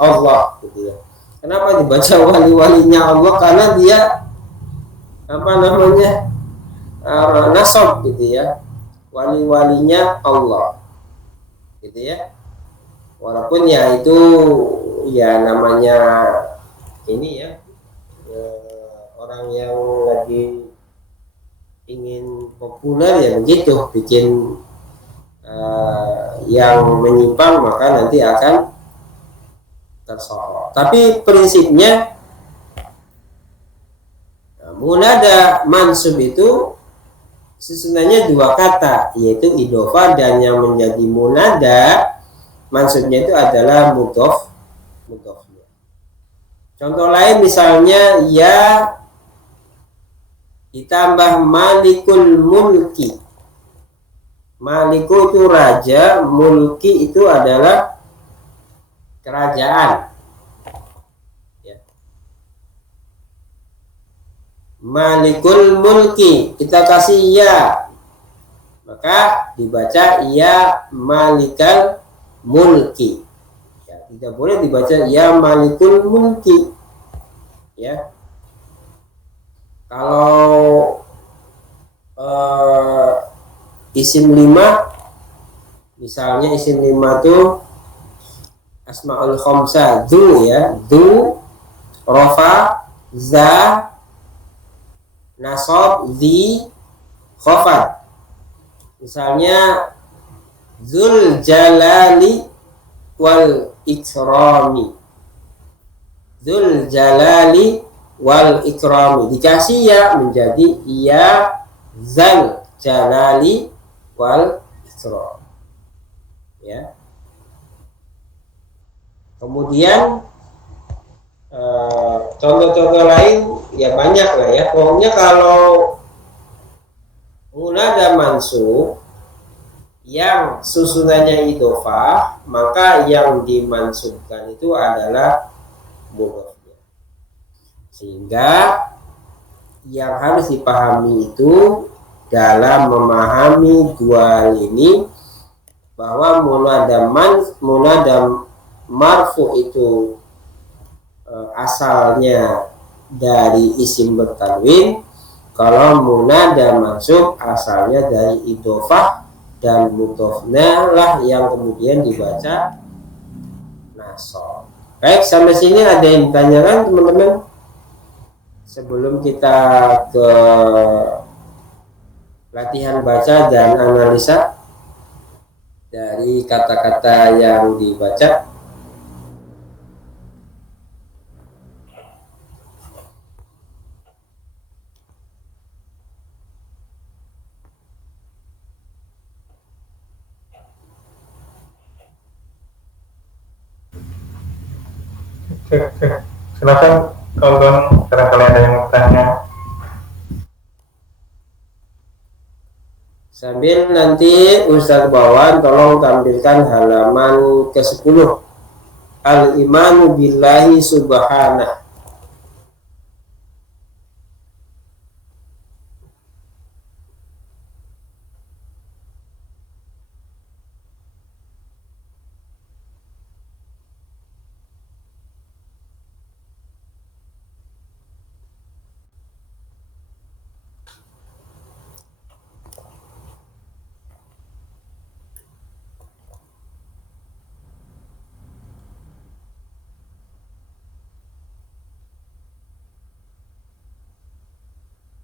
Allah gitu ya. Kenapa dibaca wali-walinya Allah? Karena dia apa namanya nasab gitu ya, wali-walinya Allah gitu ya. Walaupun ya itu ya namanya ini ya, orang yang lagi ingin populer ya begitu, bikin yang menyimpang maka nanti akan tersorot. Tapi prinsipnya munada mansub itu sebenarnya dua kata, yaitu idhofah, dan yang menjadi munada mansubnya itu adalah mudhofnya. Contoh lain misalnya ya ditambah malikul mulki. Maliku itu raja, mulki itu adalah kerajaan, ya. Malikul mulki kita kasih ya, maka dibaca ya malikal mulki, ya. Tidak boleh dibaca ya malikul mulki, ya. Kalau isim 5 misalnya, isim 5 tuh asmaul khamsah, du ya, du, rofa, za, nasab, di, khofat. Misalnya zul jalali wal ikrami, zul jalali wal ikrami dikasih ya menjadi ya zal jalali wal ikram, ya. Kemudian contoh-contoh lain ya banyak lah ya. Pokoknya kalau munada mansub yang susunannya idhofah, maka yang dimansubkan itu adalah mudhofnya. Sehingga yang harus dipahami itu dalam memahami dua ini, bahwa munada marfu itu asalnya dari isim bertanwin, kalau munada mansub asalnya dari idhofah, dan mudhofnya lah yang kemudian dibaca nasab. Baik, sampai sini ada yang ditanyakan teman-teman sebelum kita ke latihan baca dan analisa dari kata-kata yang dibaca? Silakan kawan-kawan, barangkali ada yang mau bertanya. Sambil nanti Ustadz Bawan tolong tampilkan halaman ke-10, al-imanu billahi subhanah.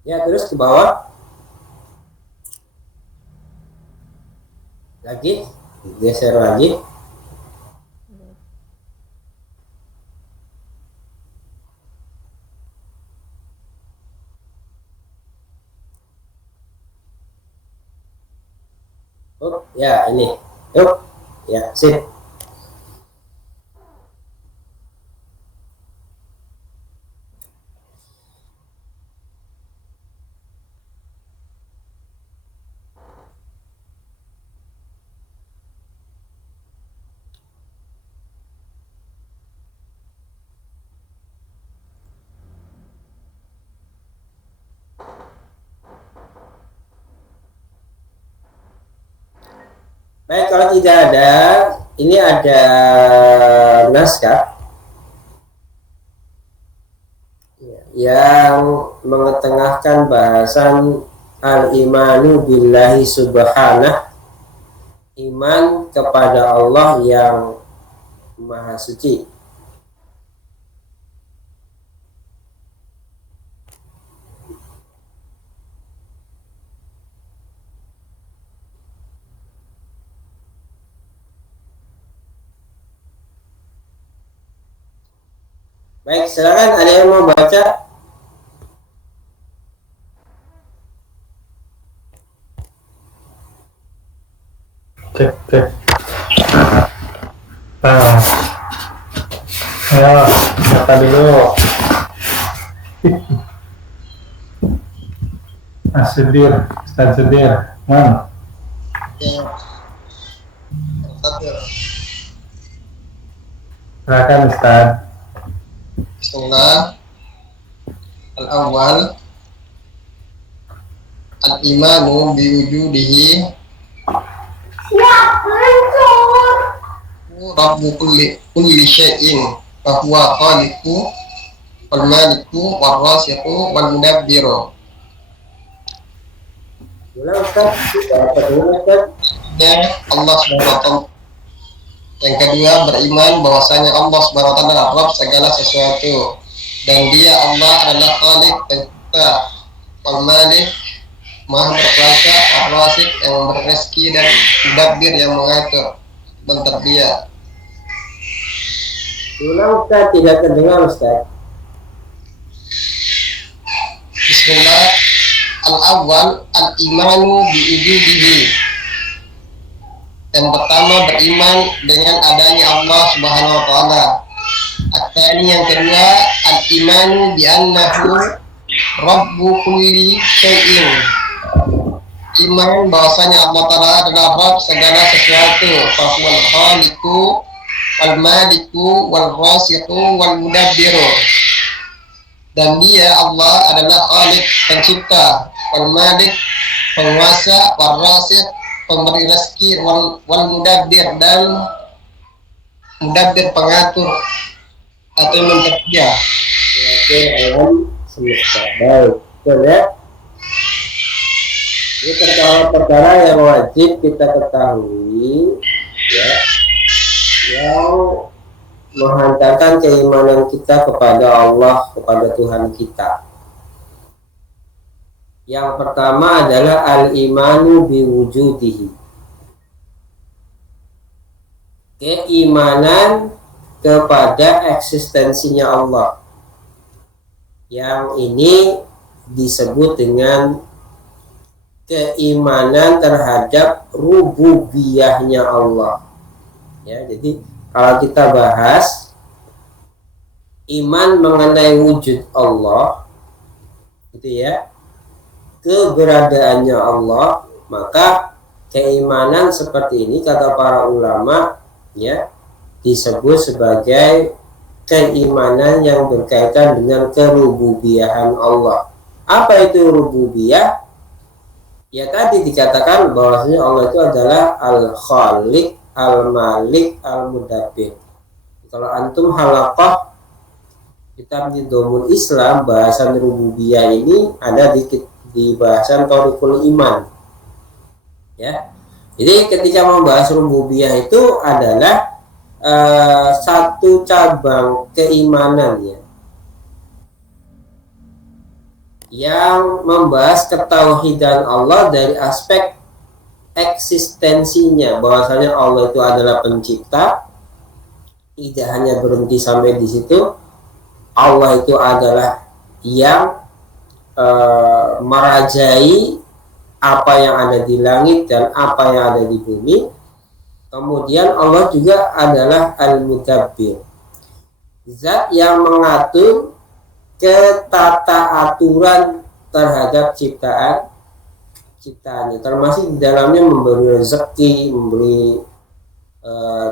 Ya, terus ke bawah lagi, geser lagi. Oh, ya ini. Yuk, ya sip. Baik, kalau tidak ada, ini ada naskah yang mengetengahkan bahasan al-imanu billahi subhanah, iman kepada Allah yang maha suci. Baik, silakan, ada yang mau baca? Cek. Nah, ayo, baca dulu. Asidir, Ustaz Sidir. Silakan Ustaz. Bismillah. Al-awwal al-imanu biwujudihi Rabbu kulli syai'in wa huwa khaliqu wal maliku wal rasiqu wal mudabbiru. Allah Subhanahu wa ta'ala. Yang kedua, beriman bahwasanya Allah Subhanahu wa ta'ala adalah Rabb segala sesuatu dan Dia Allah adalah Khaliq pencipta, wal Malik Maha berkuasa, Ar-Razik yang memberi rezeki, dan Mudabbir yang mengatur mentadbir. Ulang Ustaz, tidak terdengar Ustaz. Bismillah. Al-awwal al-imanu biwujudihi. Yang pertama, beriman dengan adanya Allah Subhanahu wa ta'ala. Atsani, yang kedua, al-imanu bi annahu Rabbu kulli syai'in. Iman bahwasanya Allah Ta'ala adalah Rabb segala sesuatu, fahuwal khaliqu wal maliku wal rasiqu wal mudabbiru, dan Dia Allah adalah Khaliq pencipta, wal malik penguasa, wal rasiq pemberi rezeki, wal mudabbir dan mudabbir pengatur atau mentadbir. Alam semesta. Baik, betul ya. Ini perkara-perkara yang wajib kita ketahui, ya, yang menghantarkan keimanan kita kepada Allah, kepada Tuhan kita. Yang pertama adalah al-imanu biwujudihi, keimanan kepada eksistensinya Allah. Yang ini disebut dengan keimanan terhadap rububiyahnya Allah. Ya, jadi kalau kita bahas iman mengenai wujud Allah, gitu ya, keberadaannya Allah, maka keimanan seperti ini kata para ulama, ya, disebut sebagai keimanan yang berkaitan dengan kerububiyahan Allah. Apa itu rububiyah? Ya, tadi dikatakan bahwasanya Allah itu adalah al-khaliq, al-malik, al-mudabbir. Kalau antum halaqah kitab Nidhamul Islam, bahasan rububiyah ini ada di bahasan Thariqul Iman. Ya. Jadi ketika membahas rububiyah itu adalah satu cabang keimanan, ya, yang membahas ketauhidan Allah dari aspek eksistensinya, bahwasanya Allah itu adalah pencipta, tidak hanya berhenti sampai di situ. Allah itu adalah yang merajai apa yang ada di langit dan apa yang ada di bumi. Kemudian Allah juga adalah al-mudabbir, zat yang mengatur ketata aturan terhadap ciptaannya, termasuk di dalamnya memberi rezeki, memberi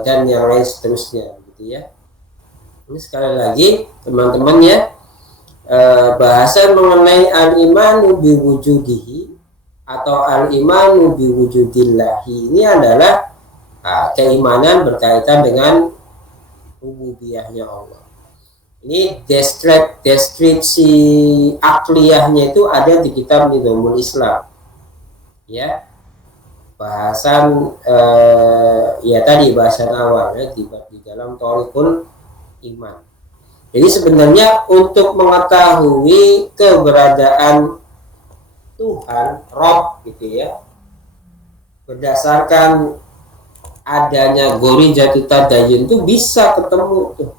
dan yang lain seterusnya, gitu ya. Ini sekali lagi teman-teman ya, bahasan mengenai al-imanu biwujudihi atau al-imanu biwujudillahi ini adalah keimanan berkaitan dengan rububiyahnya Allah. Ini deskripsi akliyahnya itu ada di kitab Nizamul Islam, ya. Bahasan ya tadi bahasan awal ya, di dalam Thariqul Iman. Jadi sebenarnya untuk mengetahui keberadaan Tuhan, Rob gitu ya, berdasarkan adanya Ghorijatut Tadayun itu bisa ketemu tuh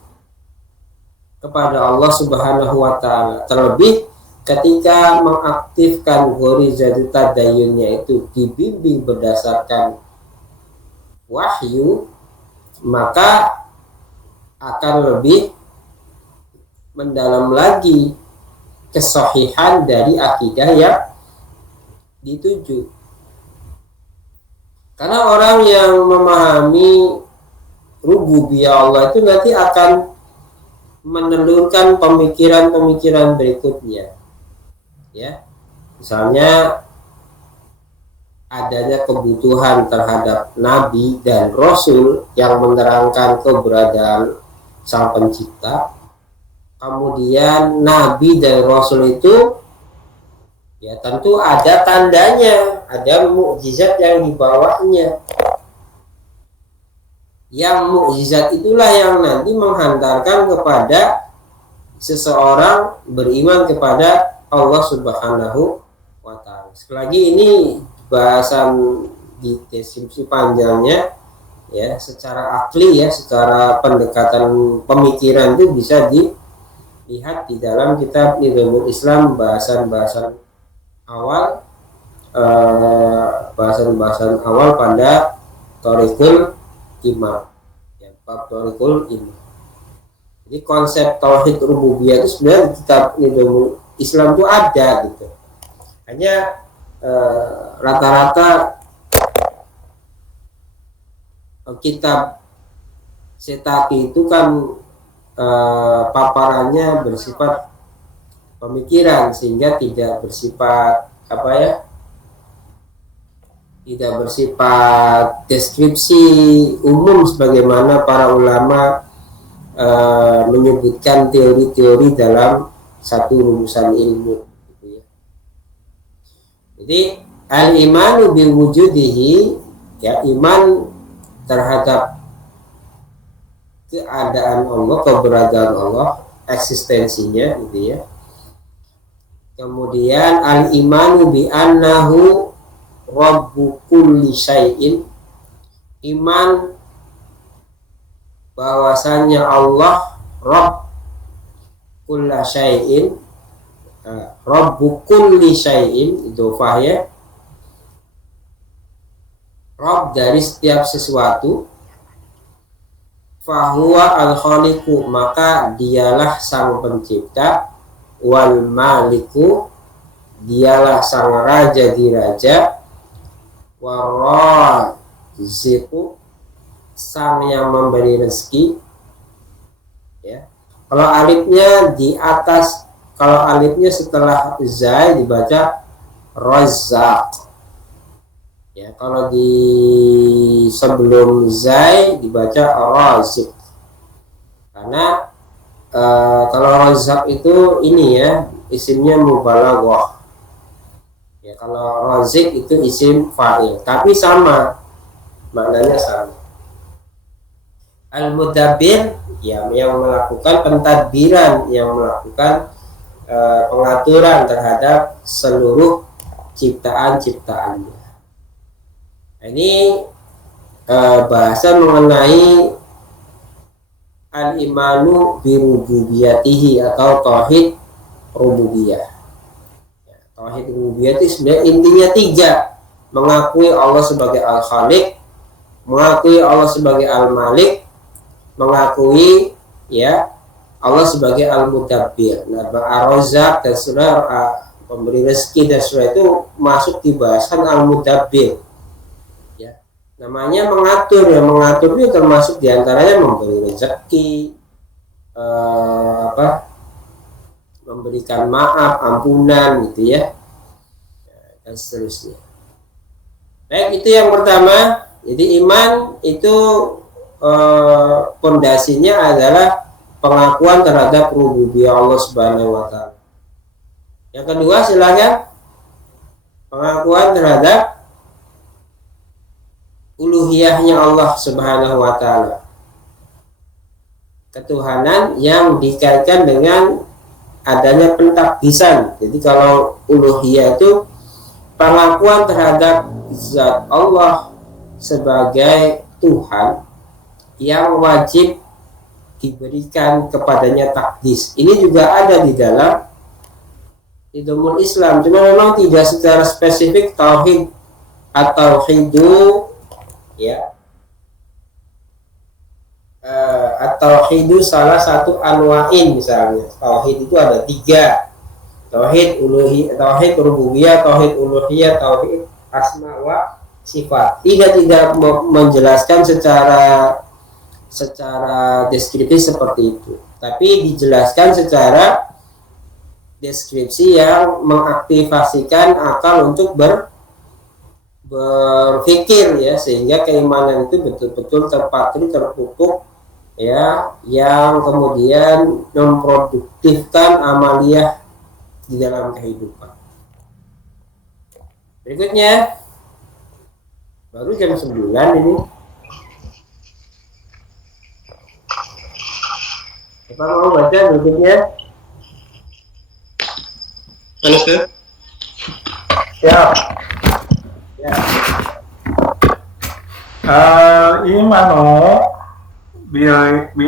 kepada Allah Subhanahu wa Ta'ala. Terlebih ketika mengaktifkan Ghorijatut Tadayunnya itu dibimbing berdasarkan wahyu, maka akan lebih mendalam lagi kesahihan dari akidah yang dituju. Karena orang yang memahami rububiyah Allah itu nanti akan menelurkan pemikiran-pemikiran berikutnya, ya. Misalnya adanya kebutuhan terhadap nabi dan rasul yang menerangkan keberadaan sang pencipta. Kemudian nabi dan rasul itu ya tentu ada tandanya, ada mukjizat yang dibawanya. Yang mukjizat itulah yang nanti menghantarkan kepada seseorang beriman kepada Allah Subhanahu wa Ta'ala. Sekali lagi ini bahasan di deskripsi panjangnya ya, secara akli ya, secara pendekatan pemikiran itu bisa dilihat di dalam kitab Nizamul Islam, bahasan-bahasan awal bahasan-bahasan awal pada Thariqul Iman ya, bab Thariqul Iman. Jadi konsep tauhid rububiyah itu sebenarnya di kitab Nizamul Islam itu ada gitu. Hanya rata-rata kitab Setaki itu kan paparannya bersifat pemikiran sehingga tidak bersifat apa ya, tidak bersifat deskripsi umum sebagaimana para ulama menyebutkan teori-teori dalam satu rumusan ilmu gitu ya. Jadi al-imanu biwujudihi ya, iman terhadap keadaan Allah, keberadaan Allah, eksistensinya gitu ya. Kemudian al-imanu bi annahu rabbu kulli syai'in, iman bahwasanya Allah rabb kulli syai'in, rabbu kulli syai'in idhofah ya, rabb dari setiap sesuatu, fahuwa al-khaliqu maka dialah sang pencipta, wal maliku dialah sang raja di raja, waraziqu sang yang memberi rezeki ya. Kalau alifnya di atas, kalau alifnya setelah zai dibaca razzaq ya, kalau di sebelum zai dibaca raziq. Karena kalau razak itu ini ya, isimnya mubalaghah ya. Kalau razik itu isim fa'il, tapi sama maknanya sama. Al-mudabbir ya, yang melakukan pentadbiran, yang melakukan pengaturan terhadap seluruh ciptaan-ciptaannya. Nah, ini bahasa mengenai al-imanu birububiyatihi atau tauhid rububiyah. Tauhid rububiyah itu sebenarnya intinya 3: mengakui Allah sebagai al-khaliq, mengakui Allah sebagai al-malik, mengakui ya Allah sebagai al-mudabbir. Nah, ar-razzaq dan surah pemberi rezeki dan surah itu masuk di bahasan al-mudabbir. Ya. Namanya mengatur, ya mengatur itu termasuk diantaranya memberi rezeki, memberikan maaf, ampunan gitu ya, dan seterusnya. Baik, itu yang pertama. Jadi iman itu pondasinya adalah pengakuan terhadap rububiyah Allah Subhanahu wa taala. Yang kedua, silakan, pengakuan terhadap uluhiyahnya Allah Subhanahu wa taala. Ketuhanan yang dikaitkan dengan adanya pentakdisan. Jadi kalau uluhiyah itu pengakuan terhadap zat Allah sebagai Tuhan yang wajib diberikan kepadanya takdis. Ini juga ada di dalam Idhumul Islam, cuma memang tidak secara spesifik tauhid atau tauhidu ya, atau tauhidu salah satu anwa'in. Misalnya tauhid itu ada 3: tauhid uluhiyah, tauhid rububiyah, tauhid uluhiyah, tauhid asma wa sifat. Tidak menjelaskan secara deskriptif seperti itu, tapi dijelaskan secara deskripsi yang mengaktifasikan akal untuk berpikir ya, sehingga keimanan itu betul-betul terpatri, terpupuk ya, yang kemudian memproduktifkan amaliyah di dalam kehidupan. Berikutnya, baru jam 9 ini. Apa mau baca berikutnya? Ustaz? Ya. Ya. Imanu bi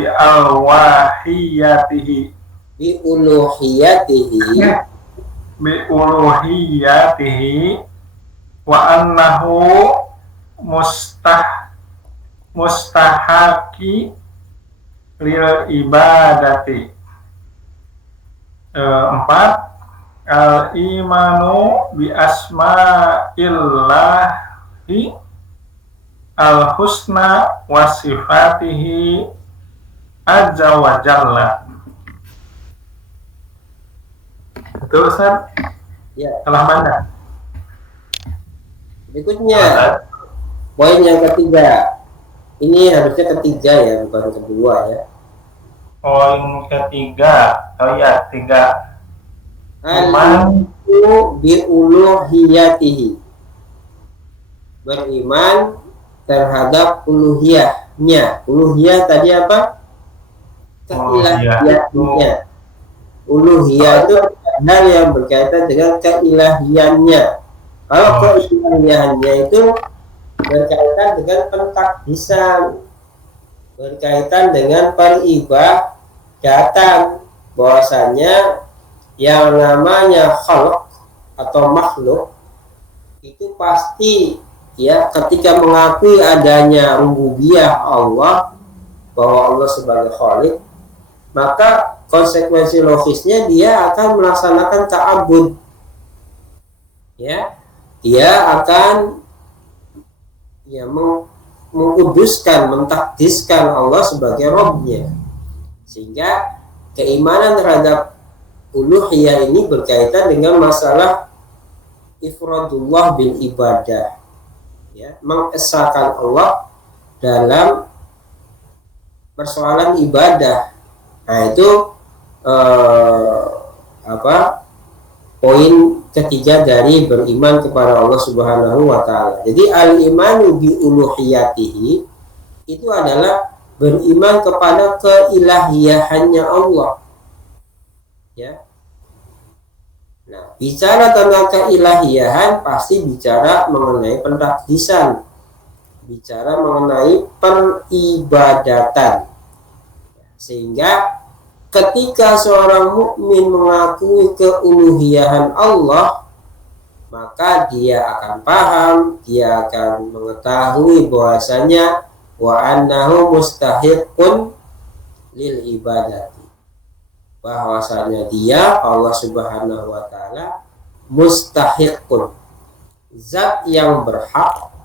al-wahiyatihi, Bi uluhiyatihi, bi uluhiyatihi wa annahu mustahaki lil ibadati. 4. Al-imanu bi asma'illahi al-husna wa sifatihi azza wa jalla. Betul, Ustaz? ya. Salah mana? Berikutnya, poin yang ketiga. Ini harusnya ketiga ya, bukan kedua ya. Poin ketiga. Oh ya, 3. Al-imanu bi uluhiyatihi, beriman terhadap uluhiyahnya. Uluhiyah tadi apa? Keilahiyahnya. Uluhiyah itu hal yang berkaitan dengan keilahiannya. Kalau keilahiannya itu berkaitan dengan pentakdisan, berkaitan dengan peribadatan, bahwasanya yang namanya khalq atau makhluk itu pasti ya, ketika mengakui adanya rububiyah Allah, bahwa Allah sebagai khaliq, maka konsekuensi logisnya dia akan melaksanakan ta'abbud ya, dia akan ya mengkuduskan, mentakdiskan Allah sebagai Rabb-nya, sehingga keimanan terhadap uluhiyah ini berkaitan dengan masalah ifradullah bil ibadah ya, mengesahkan Allah dalam persoalan ibadah. Nah itu poin ketiga dari beriman kepada Allah Subhanahu wa taala. Jadi al-imanu bi uluhiyatihi itu adalah beriman kepada keilahiyahannya Allah. Ya. Nah, bicara tentang keilahiyahan pasti bicara mengenai pentakdisan, bicara mengenai peribadatan. Sehingga ketika seorang mukmin mengakui keuluhiyahan Allah, maka dia akan paham, dia akan mengetahui bahwasanya wa annahu mustahiqun lil ibadati, bahwasanya dia Allah Subhanahu wa taala mustahiqun, zat yang berhak,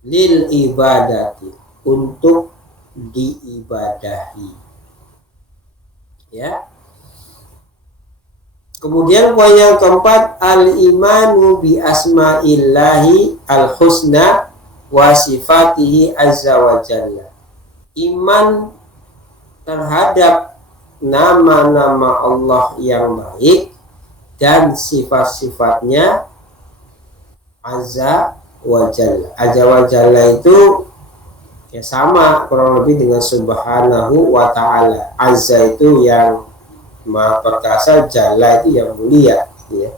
lil ibadati, untuk diibadahi. Ya. Kemudian poin yang keempat, al-imanu bi asma'illahi al-husna wa sifatihi azza wa jalla. Iman terhadap nama-nama Allah yang baik dan sifat-sifatnya azza wa jalla. Azza wa jalla itu ya sama kurang lebih dengan subhanahu wa ta'ala. Azza itu yang maha perkasa, jalla itu yang mulia, ya.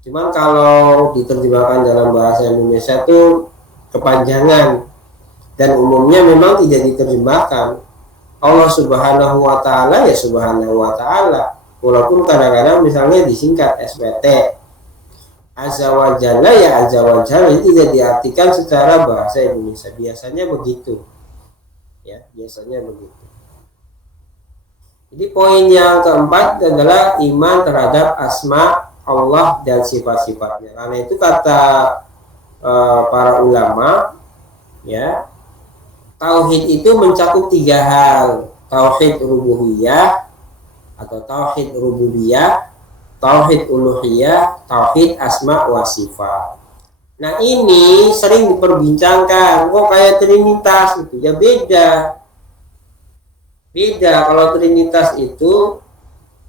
Cuman kalau diterjemahkan dalam bahasa Indonesia itu kepanjangan dan umumnya memang tidak diterjemahkan. Allah Subhanahu wa ta'ala ya Subhanahu wa ta'ala, walaupun kadang-kadang misalnya disingkat SPT. Azza wa jalla ya azza wa jalla, itu tidak diartikan secara bahasa Indonesia, biasanya begitu ya, biasanya begitu. Jadi poin yang keempat adalah iman terhadap asma Allah dan sifat-sifatnya. Karena itu kata para ulama, ya, tauhid itu mencakup 3 hal: tauhid rububiyah atau tauhid rububiyah, tauhid uluhiyah, tauhid asma wa sifat. Nah, ini sering diperbincangkan, kok kayak trinitas gitu. Ya beda. Kalau trinitas itu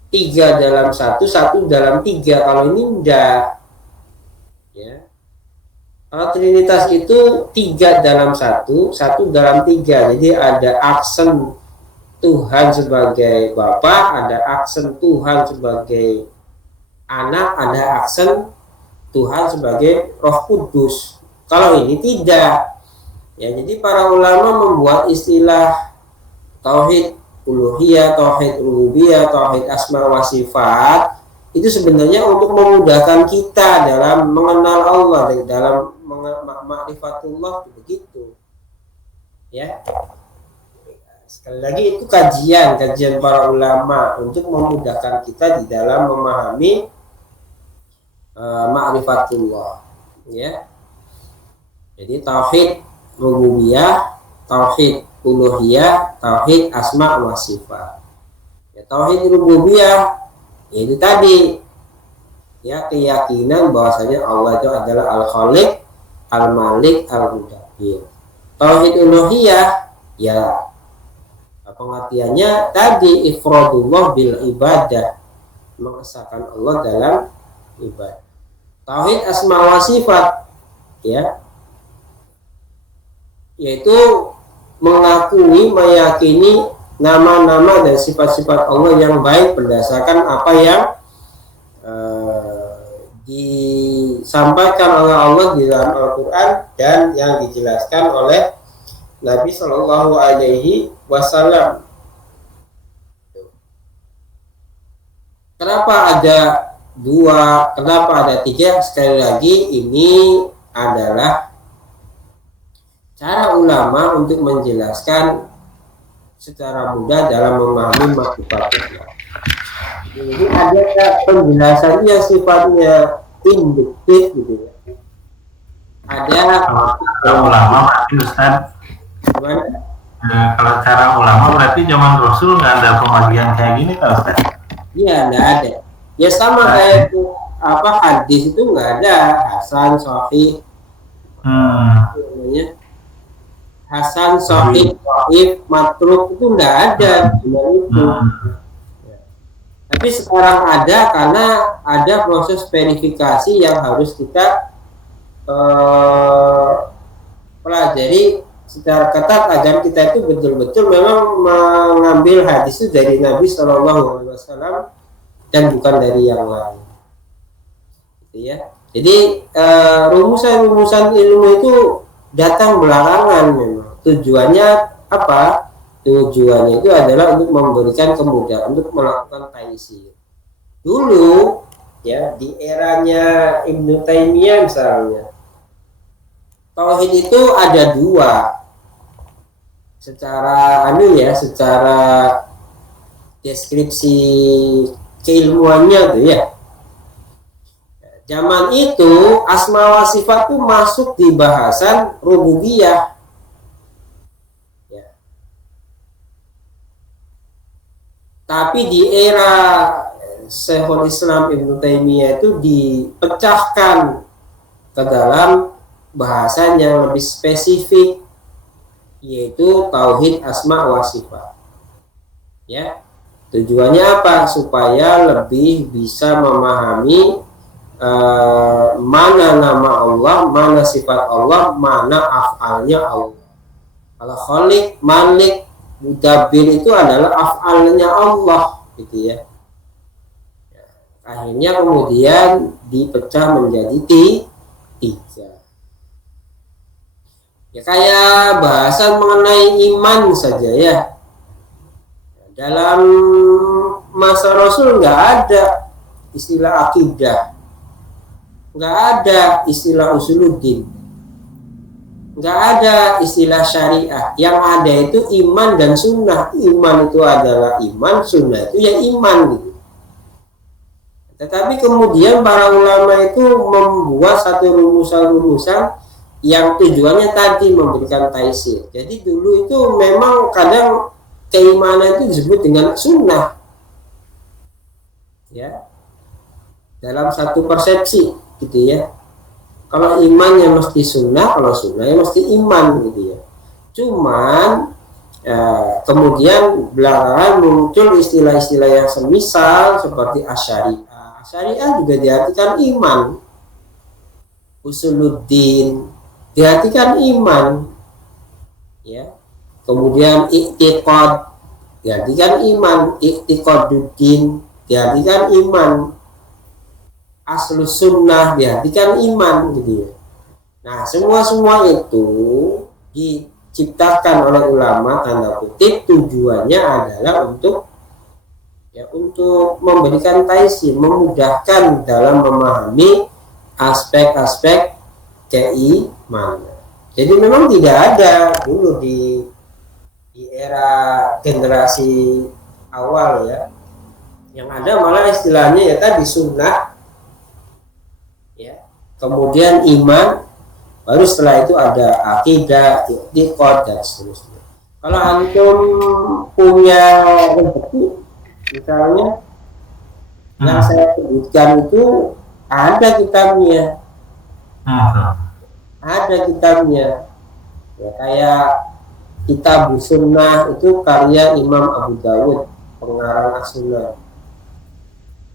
3 dalam 1, 1 dalam 3. Kalau ini enggak. Ya. Kalau trinitas itu 3 dalam 1, 1 dalam 3. Jadi ada aksen Tuhan sebagai Bapa, ada aksen Tuhan sebagai Anak, ada aksen Tuhan sebagai Roh Kudus. Kalau ini tidak. Ya, jadi para ulama membuat istilah tauhid uluhiyah, tauhid rububiyah, tauhid asma wa sifat itu sebenarnya untuk memudahkan kita dalam mengenal Allah, dalam ma'rifatullah, begitu. Ya. Sekali lagi itu kajian para ulama untuk memudahkan kita di dalam memahami ma'rifatullah, ya. Jadi tauhid rububiyah, tauhid uluhiyah, tauhid asma wa sifat. Ya, tauhid rububiyah itu tadi, ya, keyakinan bahwasanya Allah itu adalah al-khaliq, al-malik, al-mudabbir. Tauhid uluhiyah, ya, pengertiannya tadi ifradullah bil ibadah, mengesahkan Allah dalam ibadah. Tauhid asma wa sifat, ya, yaitu mengakui, meyakini nama-nama dan sifat-sifat Allah yang baik berdasarkan apa yang disampaikan oleh Allah di dalam Al-Quran dan yang dijelaskan oleh Nabi Shallallahu Alaihi Wasallam. Kenapa ada 2? Kenapa ada 3? Sekali lagi, ini adalah cara ulama untuk menjelaskan secara mudah dalam memahami makrifat. Jadi ada penjelasannya sifatnya induktif gitu ya. Ada kalau ulama berarti Ustaz, kalau cara ulama berarti zaman Rasul nggak ada pembagian kayak gini kan Ustaz? Iya, nggak ada. Ya sama kayak itu, hadis itu nggak ada hasan, sahih. Namanya hasan, sahih, dhaif, matruk itu nggak ada itu. Tapi sekarang ada karena ada proses verifikasi yang harus kita pelajari secara ketat agar kita itu betul-betul memang mengambil hadis itu dari Nabi Shallallahu Alaihi Wasallam dan bukan dari yang lain. Gitu ya. Jadi rumusan-rumusan ilmu itu datang belakangan memang. Tujuannya apa? Tujuannya itu adalah untuk memberikan kemudahan untuk melakukan taisir. Dulu ya di eranya Ibnu Taimiyah misalnya, tauhid itu ada dua. Secara secara deskripsi keilmuannya tuh ya. Zaman itu asma wa sifat itu masuk di bahasan rububiyah. Ya. Tapi di era Syekhul Islam Ibnu Taimiyah itu dipecahkan ke dalam bahasan yang lebih spesifik, yaitu tauhid asma wa sifat. Ya. Tujuannya apa? Supaya lebih bisa memahami mana nama Allah, mana sifat Allah, mana af'alnya Allah. Kalau Khaliq, Malik, Mudabbir itu adalah af'alnya Allah, gitu ya. Akhirnya kemudian dipecah menjadi tiga. Ya kayak bahasan mengenai iman saja ya. Dalam masa Rasul nggak ada istilah akidah. Nggak ada istilah usuluddin, nggak ada istilah syariah. Yang ada itu iman dan sunnah. Iman itu adalah iman, sunnah itu ya iman gitu. Tetapi kemudian para ulama itu membuat satu rumusan-rumusan yang tujuannya tadi memberikan taisir. Jadi dulu itu memang kadang keimanan itu disebut dengan sunnah ya, dalam satu persepsi gitu ya. Kalau iman yang mesti sunnah, kalau sunnah yang mesti iman gitu ya. Cuman kemudian belakangan muncul istilah-istilah yang semisal seperti asyariah. Asyariah juga diartikan iman. Usuluddin diartikan iman ya. Kemudian i'tiqad diartikan iman, i'tiqaduddin diartikan iman, aslus sunnah diartikan iman gitu ya. Nah semua itu diciptakan oleh ulama tanda kutip, tujuannya adalah untuk memberikan taisir, memudahkan dalam memahami aspek-aspek keimanan. Jadi memang tidak ada dulu di era generasi awal ya, yang ada malah istilahnya ya tadi sunnah ya, kemudian iman, baru setelah itu ada akidah, i'tiqad dan seterusnya. Kalau antum punya rezeki misalnya yang saya sebutkan itu ada kitabnya, ada kitabnya ya, kayak kitab sunnah itu karya Imam Abu Dawud pengarang as-sunnah.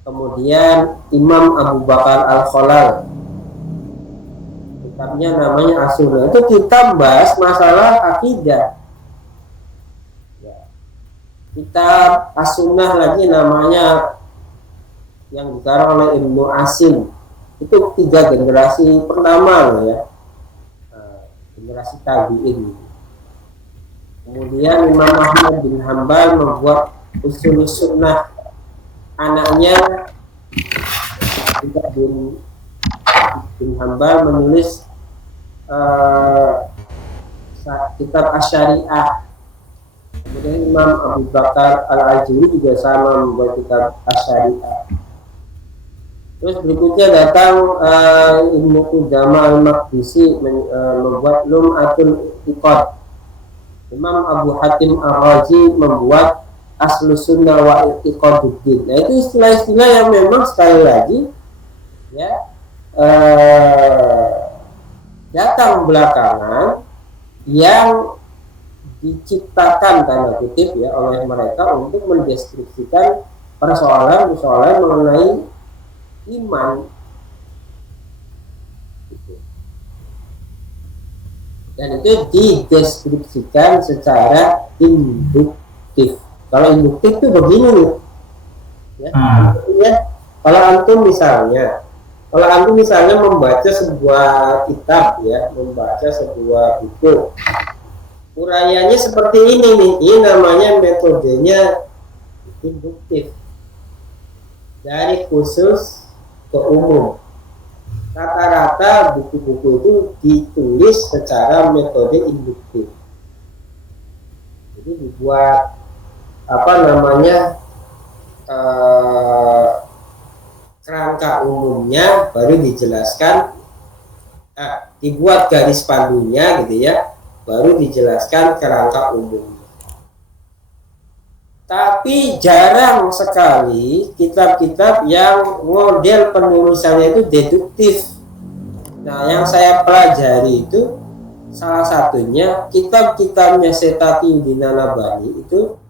Kemudian Imam Abu Bakar Al-Khalal, kitabnya namanya As-Sunnah. Itu kitab bahas masalah akidah ya. Kitab As-Sunnah lagi namanya yang dikarang oleh Ibnu Asim, itu 3 generasi pertama loh ya, generasi tabi'in. Kemudian Imam Ahmad bin Hanbal membuat Ushul Sunnah, anaknya bin Hanbal menulis kitab Asy-Syariah. Kemudian Imam Abu Bakar Al-Ajuri juga sama membuat kitab Asy-Syariah. Terus berikutnya datang Ibnu Qudamah Al-Maqdisi membuat Lum'atul I'tiqad. Imam Abu Hatim Ar-Razi membuat Aslus Sunnah wa I'tiqaduddin. Nah itu istilah-istilah yang memang sekali lagi ya datang belakangan, yang diciptakan tanda kutip ya oleh mereka untuk mendeskripsikan persoalan-persoalan mengenai iman gitu. Dan itu dideskripsikan secara induktif. Kalau induktif itu begini Ya. Hmm. Kalau antum misalnya membaca sebuah kitab ya, membaca sebuah buku, uraiannya seperti ini nih, ini namanya metodenya induktif, dari khusus ke umum. Rata-rata buku-buku itu ditulis secara metode induktif. Jadi dibuat kerangka umumnya, baru dijelaskan, dibuat garis pandunya gitu ya, baru dijelaskan kerangka umumnya. Tapi jarang sekali kitab-kitab yang model penulisannya itu deduktif. Nah, yang saya pelajari itu salah satunya kitab-kitabnya Setatiuddin Nalabani itu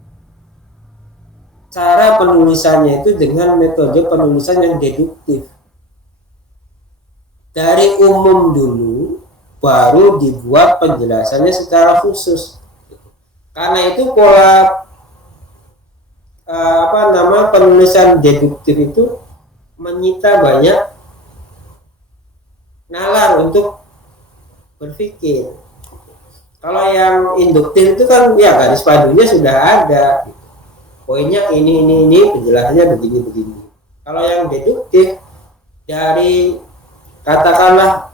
cara penulisannya itu dengan metode penulisan yang deduktif. Dari umum dulu, baru dibuat penjelasannya secara khusus. Karena itu pola penulisan deduktif itu menyita banyak nalar untuk berpikir. Kalau yang induktif itu kan ya garis pandunya sudah ada, poinnya ini, penjelasannya begini. Kalau yang deduktif dari katakanlah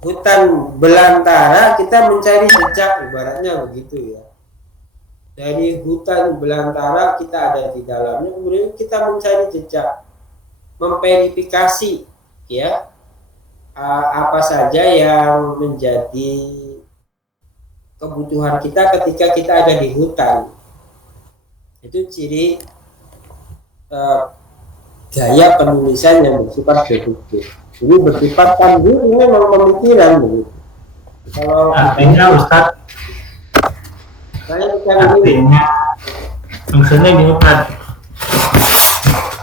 hutan belantara, kita mencari jejak, ibaratnya begitu ya. Dari hutan belantara kita ada di dalamnya, kemudian kita mencari jejak, memverifikasi ya apa saja yang menjadi kebutuhan kita ketika kita ada di hutan. Itu ciri gaya penulisan yang bersifat deduktif. Ini bersifat pandu, ini memang pemikiran begitu. Kalau Artinya Ustadz, artinya maksudnya gini Pak,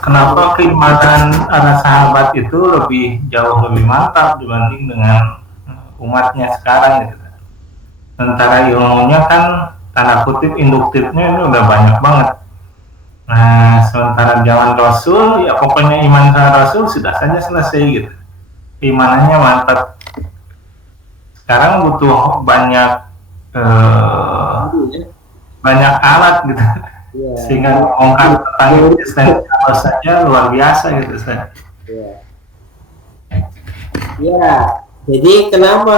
kenapa keimanan para sahabat itu jauh lebih mantap dibanding dengan umatnya sekarang gitu. Sementara ilmunya kan tanda kutip induktifnya ini udah banyak banget. Nah, sementara zaman Rasul ya pokoknya iman sama Rasul sudah saja selesai gitu. Imanannya mantap. Sekarang butuh banyak banyak alat gitu ya, sehingga mengungkap tentang eksistensi Allah saja luar biasa gitu saya. Ya, jadi kenapa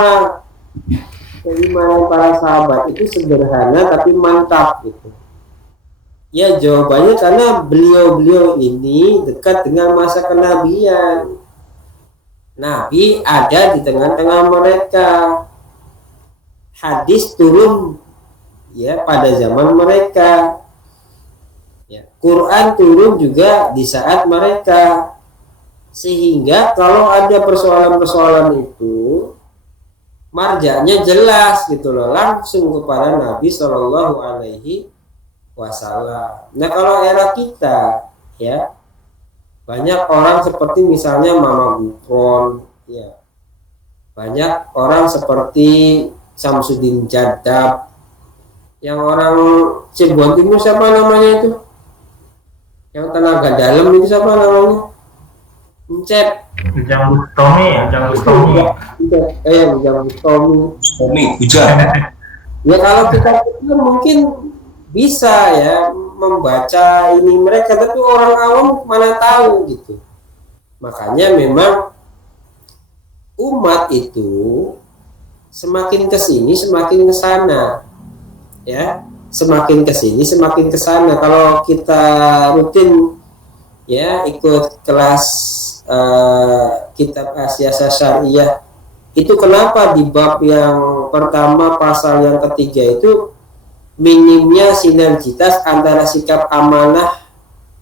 keimanan para sahabat itu sederhana tapi mantap gitu? Ya jawabannya karena beliau-beliau ini dekat dengan masa kenabian. Nabi ada di tengah-tengah mereka. Hadis turun ya pada zaman mereka. Ya, Quran turun juga di saat mereka. Sehingga kalau ada persoalan-persoalan itu marjanya jelas gitu loh, langsung kepada Nabi Shallallahu Alaihi Wasallam. Nah kalau era kita ya banyak orang seperti misalnya Mama Gufron ya, banyak orang seperti Samsudin Jadab, yang orang Cirebon Timur siapa namanya itu, yang tenaga dalam itu siapa namanya, Encep Ujang Bustami hujan. Ya kalau kita mungkin bisa ya membaca ini mereka, tapi orang awam mana tahu gitu. Makanya memang umat itu semakin kesini semakin kesana ya, semakin kesini semakin kesana. Kalau kita rutin ya ikut kelas kitab Asyiasa Syariah itu, kenapa di bab yang pertama pasal yang ketiga itu minimnya sinergitas antara sikap amanah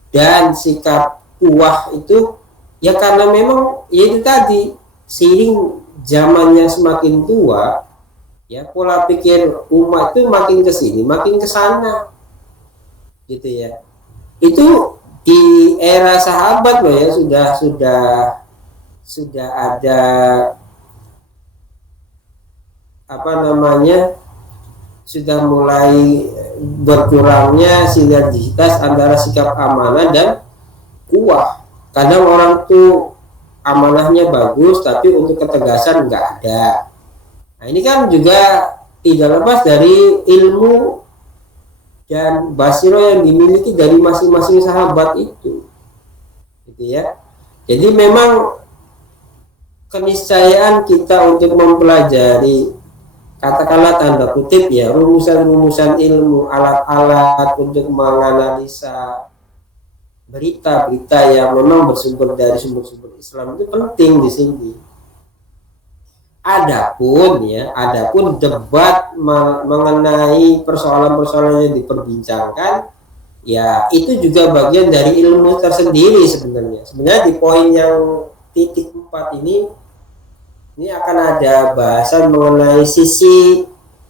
dan sikap kuah itu ya karena memang ya itu tadi, seiring zamannya semakin tua ya pola pikir umat itu makin kesini makin kesana gitu ya. Itu di era sahabat loh ya, sudah ada sudah mulai berkurangnya sinergitas antara sikap amanah dan kuah. Kadang orang tuh amanahnya bagus tapi untuk ketegasan nggak ada. Nah ini kan juga tidak lepas dari ilmu dan basiro yang dimiliki dari masing-masing sahabat itu, gitu ya. Jadi memang keniscayaan kita untuk mempelajari, katakanlah tanda kutip ya, rumusan-rumusan ilmu, alat-alat untuk menganalisa berita-berita yang memang bersumber dari sumber-sumber Islam itu penting di sini. Adapun debat mengenai persoalan-persoalan yang diperbincangkan, ya itu juga bagian dari ilmu tersendiri sebenarnya. Sebenarnya di poin yang titik 4 ini akan ada bahasan mengenai sisi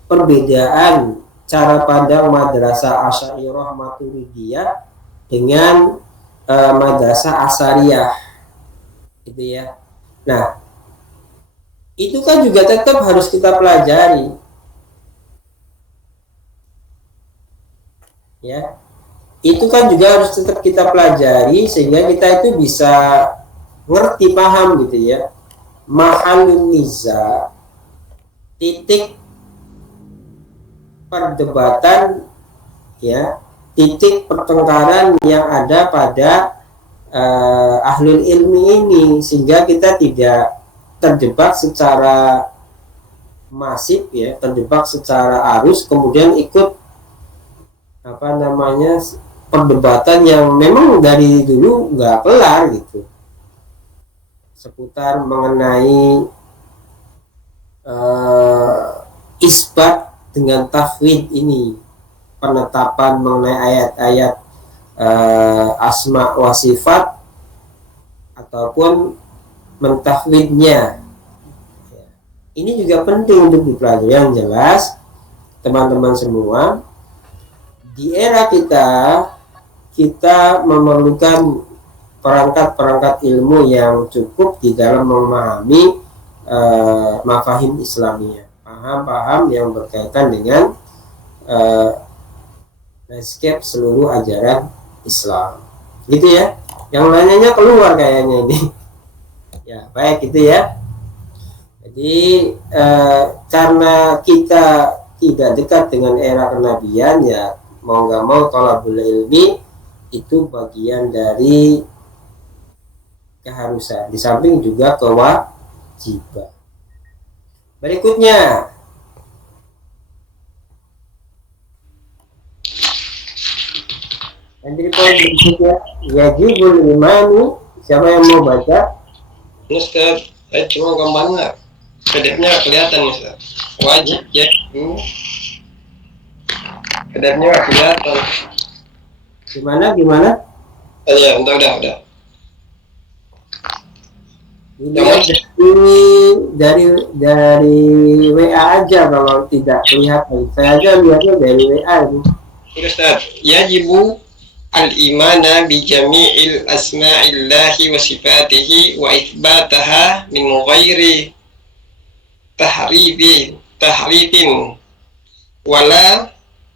perbedaan cara pandang madrasah Asy'ariyah Maturidiyah dengan madrasah Asariyah, gitu ya. Nah, itu kan juga tetap harus kita pelajari, ya. Itu kan juga harus tetap kita pelajari sehingga kita itu bisa ngerti, paham, gitu ya. Mahalun niza, titik perdebatan, ya, titik pertengkaran yang ada pada ahlul ilmi ini, sehingga kita tidak terjebak secara masif, ya, terjebak secara arus kemudian ikut perdebatan yang memang dari dulu nggak kelar gitu, seputar mengenai isbat dengan tafwid ini, penetapan mengenai ayat-ayat asma wa sifat ataupun mentafwidnya. Ini juga penting untuk dipelajari. Yang jelas teman-teman semua, di era kita memerlukan perangkat-perangkat ilmu yang cukup di dalam memahami mafahim Islamiyah, paham-paham yang berkaitan dengan landscape seluruh ajaran Islam, gitu ya. Yang lainnya keluar kayaknya ini. Ya, baik, gitu ya. Jadi karena kita tidak dekat dengan era kenabian, ya mau nggak mau thalabul ilmi itu bagian dari keharusan, di samping juga kewajiban. Berikutnya, jadi poin berikutnya, wajibul imani. Siapa yang mau baca? Ustaz, cuma gambarnya, PDF-nya kelihatan Ustaz. Wajib ya, PDF-nya kelihatan. Gimana? Ya, udah. Ini dari WA aja kalau tidak kelihatan. Saya aja lihatnya dari WA ini. Ustaz, yajibu al-imana bi jami'il asma'illahi wa sifatihi wa itsbataha min ghairi tahrifin wala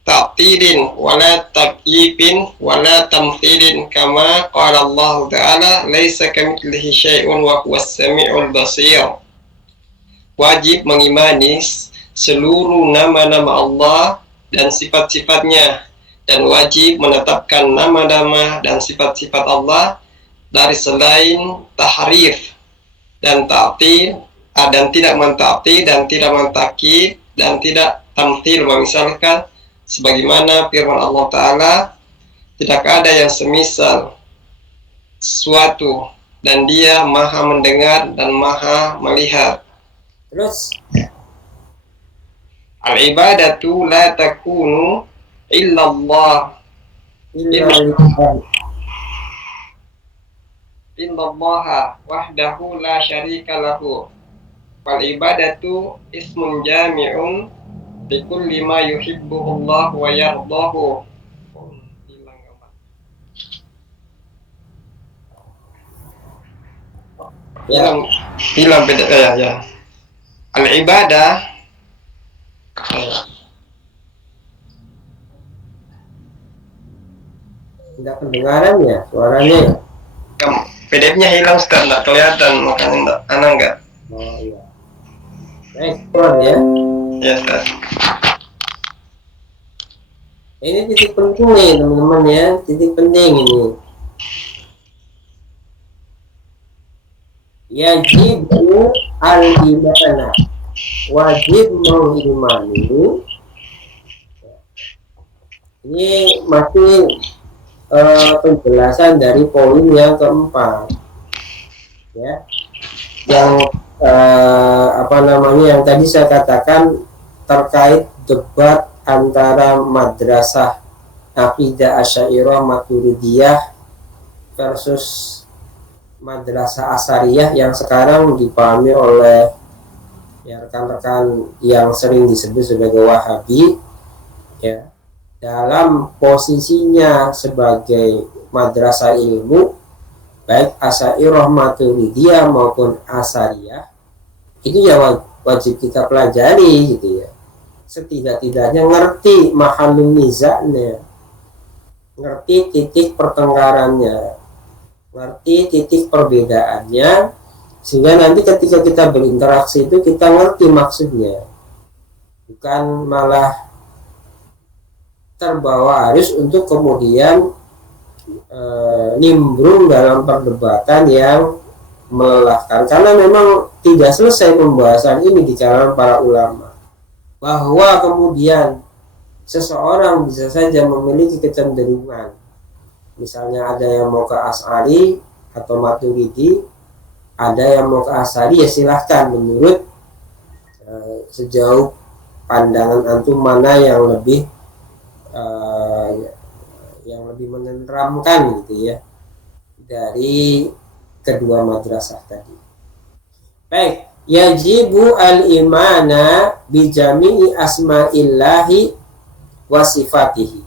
ta'tilin wala takyifin wala tamthilin, kama qala Allah ta'ala laisa kamitslihi syai'un wa huwas sami'ul basir. Wajib mengimani seluruh nama-nama Allah dan sifat-sifatnya, dan wajib menetapkan nama-nama dan sifat-sifat Allah dari selain tahrif dan ta'til, dan tidak mentaktil dan tidak mentakif dan tidak tamthil. Misalkan sebagaimana firman Allah Ta'ala, tidak ada yang semisal sesuatu dan dia maha mendengar dan maha melihat. Terus al-ibadatu la takunu illallah illallaha wahdahu la syarika lahu, wal ibadatu ismun jami'un bi kulli ma yuhibbuhu Allah wa yardahu. Hilang beda ya. Al ibadah Enggak kedengaran ya suaranya ya? PDF-nya hilang Ustaz, nggak kelihatan, makanya enggak. Oh iya. Respon ya. Ya Ustaz. Ini titik penting nih teman-teman ya, titik penting ini. Yajibu al-imana, wajib mengimani. Ini masih penjelasan dari poin yang keempat ya, yang yang tadi saya katakan terkait debat antara madrasah Aqidah Asy'ariyah Maturidiyah versus madrasah Asariyah yang sekarang dipahami oleh ya rekan-rekan yang sering disebut sebagai Wahabi ya, dalam posisinya sebagai madrasah ilmu baik Asy'ariyah Maturidiyah maupun Asariyah, itu ya wajib kita pelajari gitu ya, setidak-tidaknya ngerti mahallun nizaknya, ngerti titik pertengkarannya, ngerti titik perbedaannya, sehingga nanti ketika kita berinteraksi itu kita ngerti maksudnya, bukan malah terbawa arus untuk kemudian nimbrung dalam perdebatan yang melelahkan, karena memang tidak selesai pembahasan ini di kalangan para ulama, bahwa kemudian seseorang bisa saja memiliki kecenderungan, misalnya ada yang mau ke Asy'ari atau Maturidi, ada yang mau ke Asy'ari, ya silahkan menurut sejauh pandangan antum mana yang lebih menenteramkan gitu ya dari kedua madrasah tadi. Baik, yajibu al-imana bi jami'i asma'illahi wa sifatihi.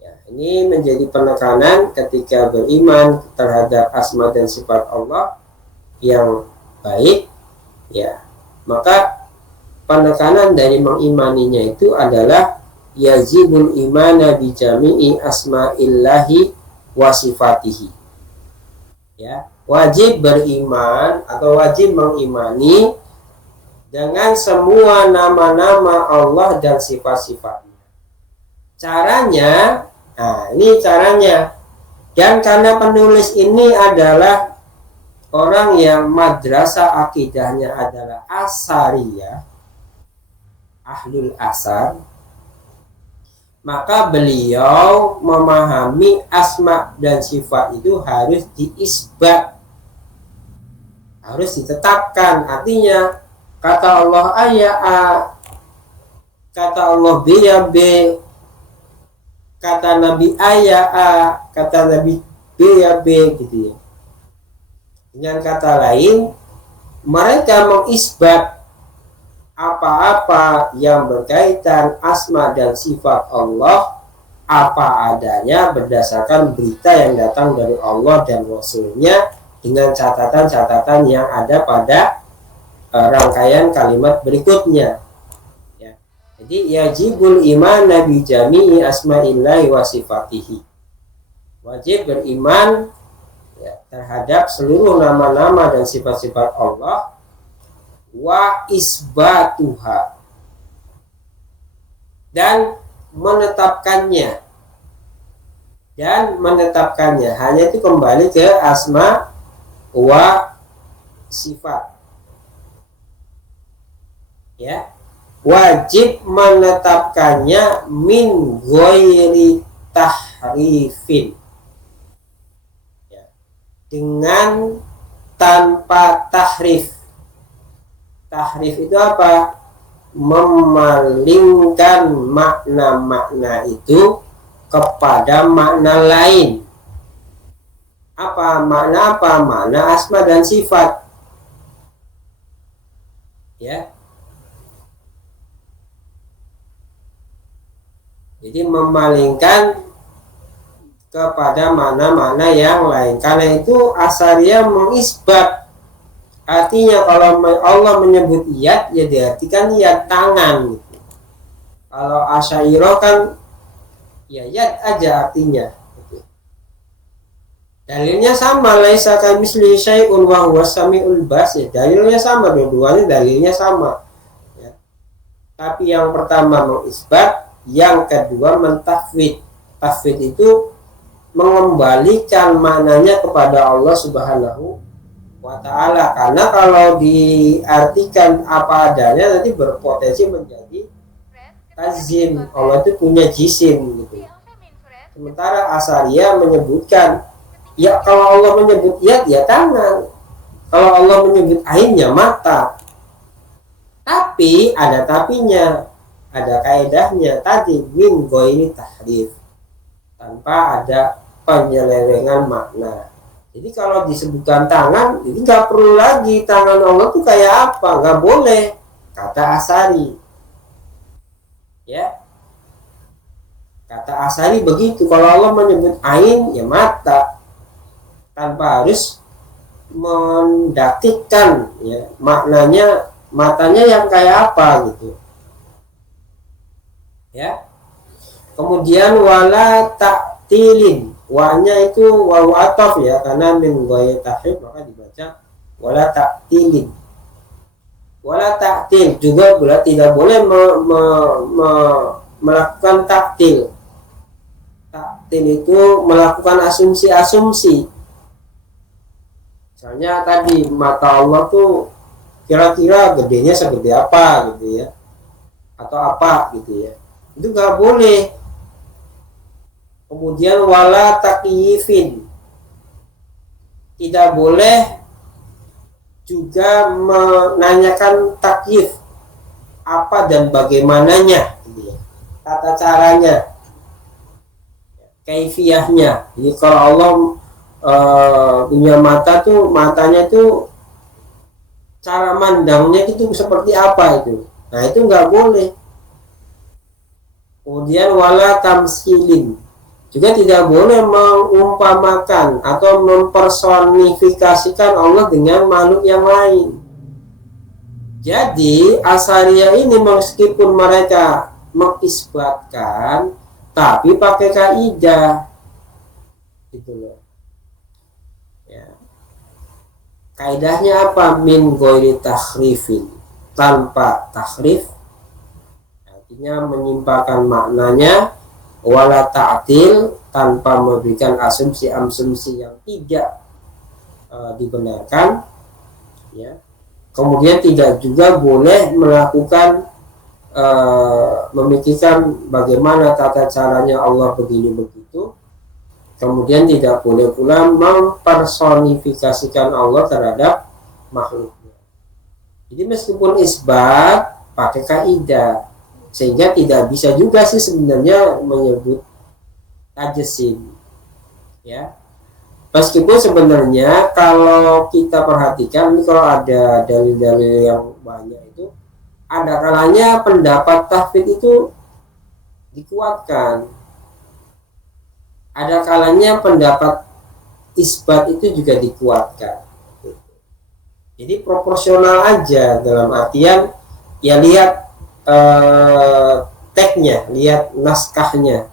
Ya, ini menjadi penekanan ketika beriman terhadap asma dan sifat Allah yang baik ya, maka penekanan dari mengimaninya itu adalah yajibul imana bi jami'i asma'illahi wa sifatihi. Ya, wajib beriman atau wajib mengimani dengan semua nama-nama Allah dan sifat-sifatnya. Caranya, nah ini caranya. Dan karena penulis ini adalah orang yang madrasah akidahnya adalah Asariyah, ahlul asar, maka beliau memahami asma dan sifat itu harus diisbat, harus ditetapkan. Artinya kata Allah A ya A, kata Allah B ya B, kata Nabi A ya A, kata Nabi B ya B gitu ya. Dengan kata lain, mereka mengisbat apa-apa yang berkaitan asma dan sifat Allah apa adanya berdasarkan berita yang datang dari Allah dan Rasulnya, dengan catatan-catatan yang ada pada rangkaian kalimat berikutnya ya. Jadi yajibul iman nabi jami'i asma'illahi wa sifatihi, wajib beriman ya, terhadap seluruh nama-nama dan sifat-sifat Allah, wa isbatuha, dan menetapkannya, hanya itu kembali ke asma wa sifat ya, wajib menetapkannya min ghairi tahrifin ya, dengan tanpa tahrif. Tahrif itu apa? Memalingkan makna-makna itu kepada makna lain. Apa makna? Apa makna asma dan sifat ya. Jadi memalingkan kepada makna-makna yang lain. Karena itu Asariyah mengisbat. Artinya kalau Allah menyebut yad, ya diartikan yad tangan gitu. Kalau Asy'ariyah kan ya yad aja artinya gitu. Dalilnya sama, laisa kamitslihi syai'un wa huwas samiul basir. Dalilnya sama, dua-duanya dalilnya sama. Ya. Tapi yang pertama mengisbat, yang kedua mentafwid. Tafwid itu mengembalikan maknanya kepada Allah Subhanahu wa ta'ala. Karena kalau diartikan apa adanya nanti berpotensi menjadi tazim. Allah itu punya jisim gitu. Sementara Asy'ariyah menyebutkan, ya kalau Allah menyebut yad ya tangan, kalau Allah menyebut ain ya mata. Tapi ada tapinya, ada kaidahnya tadi, min ghairi tahrif, tanpa ada penyelewengan makna. Jadi kalau disebutkan tangan, jadi nggak perlu lagi tangan Allah tuh kayak apa, nggak boleh, kata Asy'ari. Ya, kata Asy'ari begitu. Kalau Allah menyebut ain ya mata, tanpa harus mendakikkan ya maknanya, matanya yang kayak apa gitu. Ya. Kemudian wala ta'tilin, wa-nya itu wawu ataf ya, karena min ghairi tahrif maka dibaca wala ta'tilin. Wala ta'til juga berarti tidak boleh melakukan taktil. Taktil itu melakukan asumsi-asumsi. Misalnya tadi mata Allah tuh kira-kira gedenya segede apa gitu ya, atau apa gitu ya, itu nggak boleh. Kemudian wala takyifin, tidak boleh juga menanyakan takyif, apa dan bagaimananya gitu ya, tata caranya, kaifiyahnya. Jadi kalau Allah punya mata tuh, matanya tuh cara mandangnya itu seperti apa itu, nah itu nggak boleh. Kemudian wala tamsilin, juga tidak boleh mengumpamakan atau mempersonifikasikan Allah dengan makhluk yang lain. Jadi Asy'ariyah ini meskipun mereka mengisbatkan, tapi pakai kaidah gitu loh. Ya. Kaidahnya apa? Min ghairi takhrifin, tanpa takhrif, artinya menyimpangkan maknanya, wala ta'til, tanpa memberikan asumsi-asumsi yang tidak dibenarkan ya. Kemudian tidak juga boleh melakukan memikirkan bagaimana tata caranya Allah begini begitu. Kemudian tidak boleh pula mempersonifikasikan Allah terhadap makhluknya. Jadi meskipun isbat pakai kaidah, sehingga tidak bisa juga sih sebenarnya menyebut tajsim ya. Meskipun sebenarnya kalau kita perhatikan ini, kalau ada dalil-dalil yang banyak itu, ada kalanya pendapat tahfidz itu dikuatkan, ada kalanya pendapat isbat itu juga dikuatkan. Jadi proporsional aja, dalam artian ya lihat teksnya, lihat naskahnya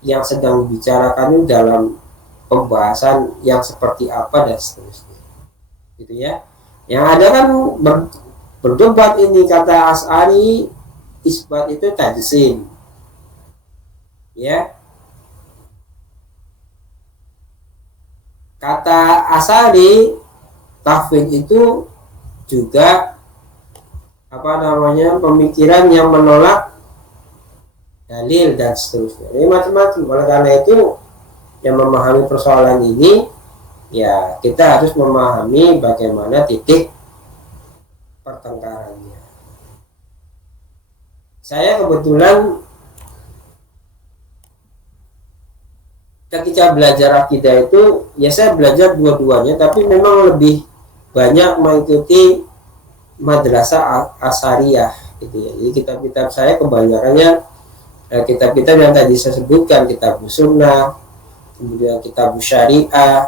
yang sedang dibicarakan dalam pembahasan yang seperti apa dan seterusnya gitu ya. Yang ada kan berdebat ini, kata Asy'ari isbat itu tajsim ya, kata Asy'ari tahfidz itu juga pemikiran yang menolak dalil dan seterusnya. Ini macam-macam. Oleh karena itu, yang memahami persoalan ini ya kita harus memahami bagaimana titik pertengkarannya. Saya kebetulan ketika belajar akidah itu ya saya belajar dua-duanya, tapi memang lebih banyak mengikuti madrasah Asy'ariyah gitu ya. Jadi kitab-kitab saya kebanyakannya kitab-kitab yang tadi saya sebutkan, Kitabus Sunnah, kemudian Kitabus Syariah,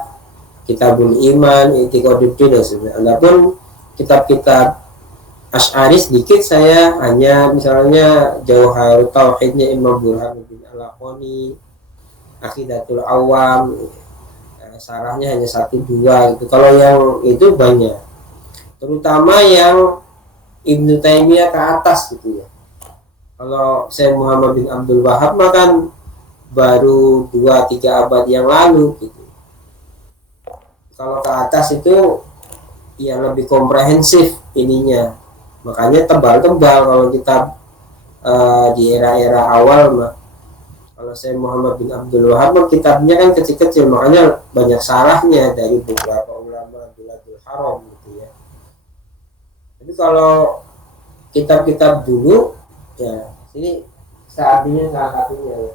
Kitabul Iman, I'tiqaduddin dan sebagainya. Adapun kitab-kitab Asy'ari sedikit, saya hanya misalnya Jauharut Tauhidnya Imam Burhanuddin Al-Laqani, Aqidatul Awam, sarahnya hanya 1-2 gitu. Kalau yang itu banyak, terutama yang Ibnu Taimiyah ke atas gitu ya. Kalau Syekh Muhammad bin Abdul Wahab mah kan baru 2-3 abad yang lalu gitu. Kalau ke atas itu ya lebih komprehensif ininya, makanya tebal-tebal kalau kita di era-era awal mah. Kalau saya Muhammad bin Abdul Wahab kitabnya kan kecil-kecil, makanya banyak salahnya dari beberapa ulama Biladul Haram gitu ya. Tapi kalau kitab-kitab dulu ya, ini saatnya salah satunya ya.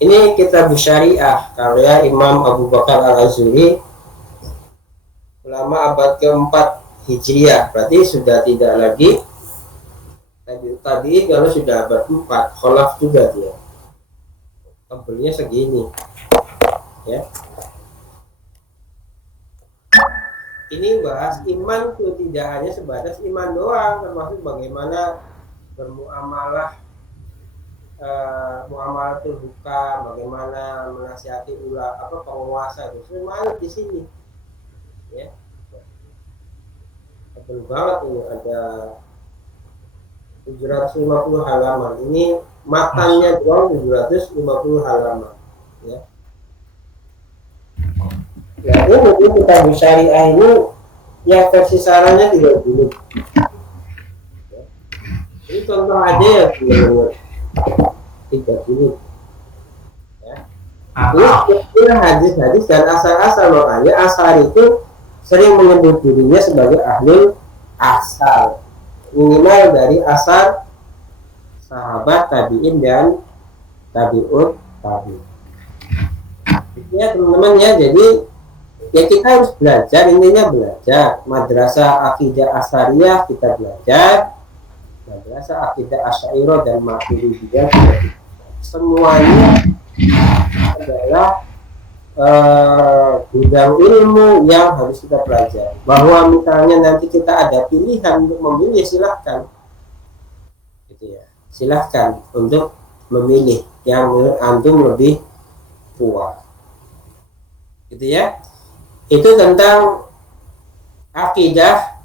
Ini kitab syariah karya Imam Abu Bakar Al-Azuri, ulama abad keempat Hijriah, berarti sudah tidak lagi tadi kalau sudah abad 4 kholaf juga dia. Tebelnya segini ya. Ini bahas iman itu tidak hanya sebatas iman doang, termasuk bagaimana bermuamalah, muamalatul hukam, bagaimana menasihati penguasa, itu semuanya di sini ya. Betul banget, ini ada 750 halaman, ini matanya doang 750 halaman ya. Jadi mungkin kita syariah ini ya versi sarannya 3 dulu ya. Ini contoh aja ya, 3 dulu ya. Ini hadis-hadis dan asal-asal, makanya asal itu sering menyebut dirinya sebagai ahlul asal, minimal dari asal sahabat, tabi'in dan tabi'ut tabi'in ya teman-teman ya. Jadi ya kita harus belajar, intinya belajar madrasah akidah asariyah, kita belajar madrasah akidah asy'ariyah dan maturidiyah. Semuanya adalah bidang ilmu yang harus kita pelajari. Bahwa misalnya nanti kita ada pilihan untuk memilih, silahkan gitu ya, silahkan untuk memilih yang antum lebih kuat gitu ya. Itu tentang akidah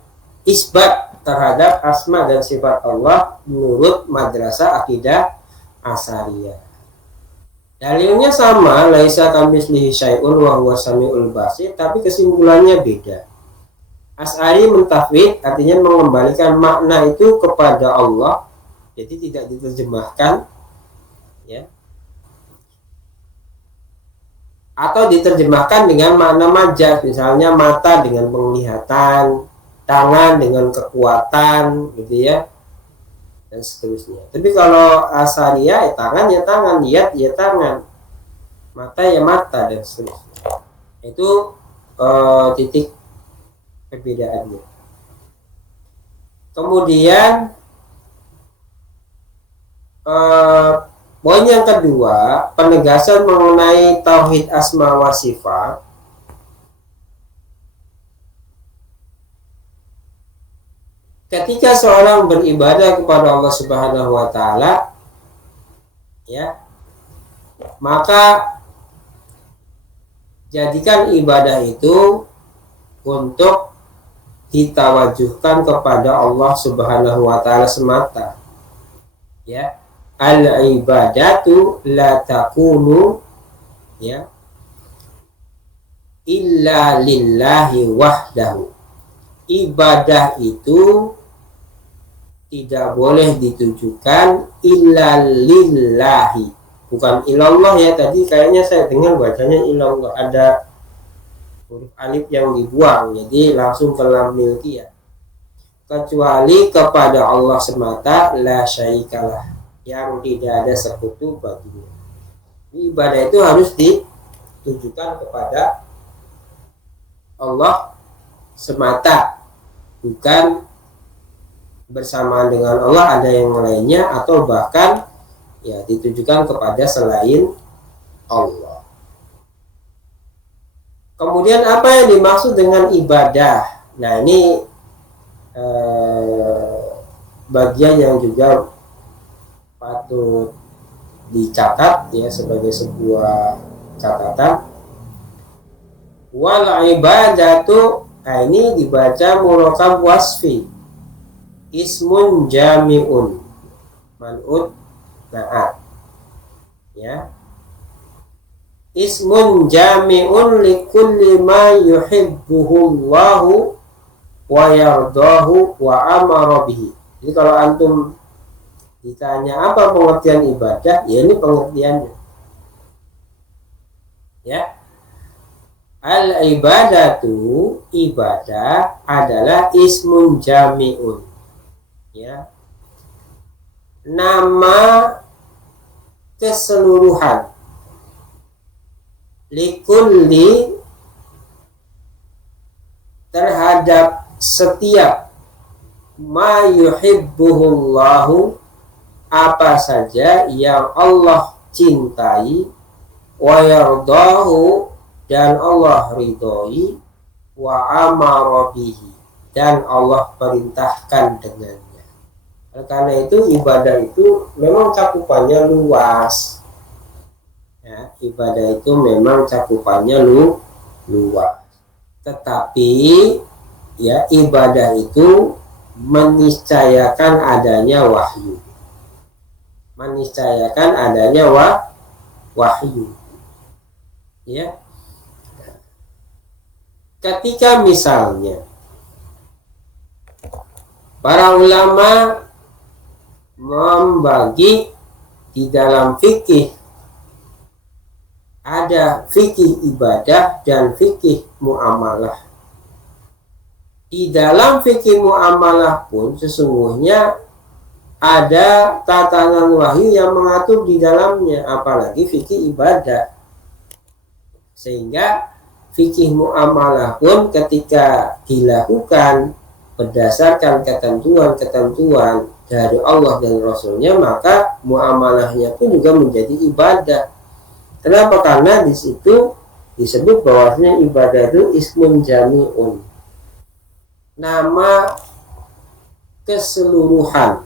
isbat terhadap asma dan sifat Allah menurut madrasah akidah asariyah. Dalilnya sama, laisa kamitslihi syai'un wa huwas samiul basir, tapi kesimpulannya beda. Asy'ari mentafwid, artinya mengembalikan makna itu kepada Allah, jadi tidak diterjemahkan ya, atau diterjemahkan dengan makna majaz, misalnya mata dengan penglihatan, tangan dengan kekuatan gitu ya, dan seterusnya. Tapi kalau asariyah ya tangan, lihat ya tangan, mata ya mata, dan seterusnya. Itu titik perbedaannya. Kemudian poin yang kedua, penegasan mengenai tauhid asma wa sifat. Ketika seorang beribadah kepada Allah Subhanahu wa taala ya, maka jadikan ibadah itu untuk ditawajuhkan kepada Allah Subhanahu wa taala semata. Ya. Al-ibadatu la takunu ya illa lillahi wahdahu. Ibadah itu tidak boleh ditujukan illa lillahi, bukan ilallah ya. Tadi kayaknya saya dengar bacanya ilallah, ada huruf alif yang dibuang, jadi langsung ke lam milkiyah. Kecuali kepada Allah semata, la syarikalah, yang tidak ada sekutu baginya. Ibadah itu harus ditujukan kepada Allah semata, bukan bersamaan dengan Allah ada yang lainnya, atau bahkan ya ditujukan kepada selain Allah. Kemudian apa yang dimaksud dengan ibadah? Nah, ini bagian yang juga patut dicatat ya sebagai sebuah catatan. Wal ibadatu, nah ini dibaca murakab wasfi, ismun jami'un man'ut na'at ya, ismun jami'un likulli ma yuhibbuhullahu wa yardahu wa amara bihi. Jadi kalau antum ditanya apa pengertian ibadah, ya ini pengertiannya ya. Al ibadatu, ibadah adalah ismun jami'un ya, nama keseluruhan, likulli, terhadap setiap, ma yuhibbuhullahu, apa saja yang Allah cintai, wa yardahu, dan Allah ridhoi, wa amara bihi, dan Allah perintahkan dengannya. Karena itu ibadah itu memang cakupannya luas ya, ibadah itu memang cakupannya luas. Tetapi ya, ibadah itu meniscayakan adanya wahyu, meniscayakan adanya wahyu ya. Ketika misalnya para ulama membagi di dalam fikih, ada fikih ibadah dan fikih muamalah. Di dalam fikih muamalah pun sesungguhnya ada tatanan wahyu yang mengatur di dalamnya, apalagi fikih ibadah. Sehingga fikih muamalah pun ketika dilakukan berdasarkan ketentuan-ketentuan dari Allah dan Rasulnya, maka muamalahnya pun juga menjadi ibadah. Kenapa? Karena di situ disebut bahwasanya ibadah itu ismun jami'un, nama keseluruhan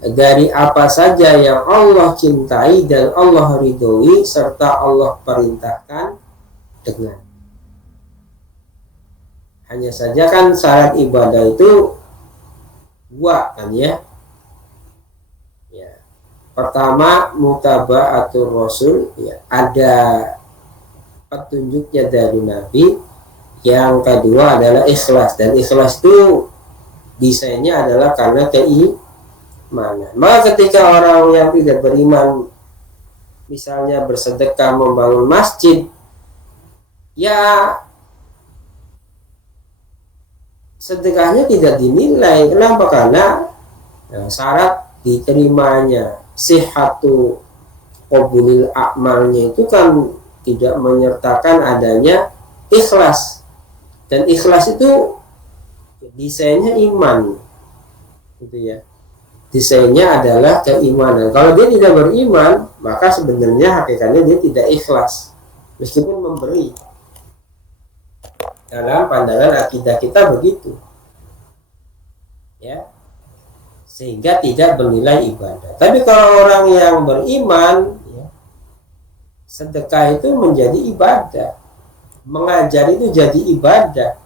dari apa saja yang Allah cintai dan Allah ridhoi serta Allah perintahkan dengan. Hanya saja kan syarat ibadah itu dua kan ya. Pertama mutaba'atul rasul ya, ada petunjuknya dari Nabi. Yang kedua adalah ikhlas, dan ikhlas itu desainnya adalah karena keimanan. Maka ketika orang yang tidak beriman misalnya bersedekah membangun masjid, ya sedekahnya tidak dinilai. Kenapa? Karena syarat diterimanya sihhatu qabulil a'malnya itu kan tidak menyertakan adanya ikhlas, dan ikhlas itu desainnya iman gitu ya, desainnya adalah keimanan. Kalau dia tidak beriman, maka sebenarnya hakikatnya dia tidak ikhlas meskipun memberi. Dalam pandangan akidah kita begitu ya, sehingga tidak bernilai ibadah. Tapi kalau orang yang beriman ya, sedekah itu menjadi ibadah, mengajar itu jadi ibadah.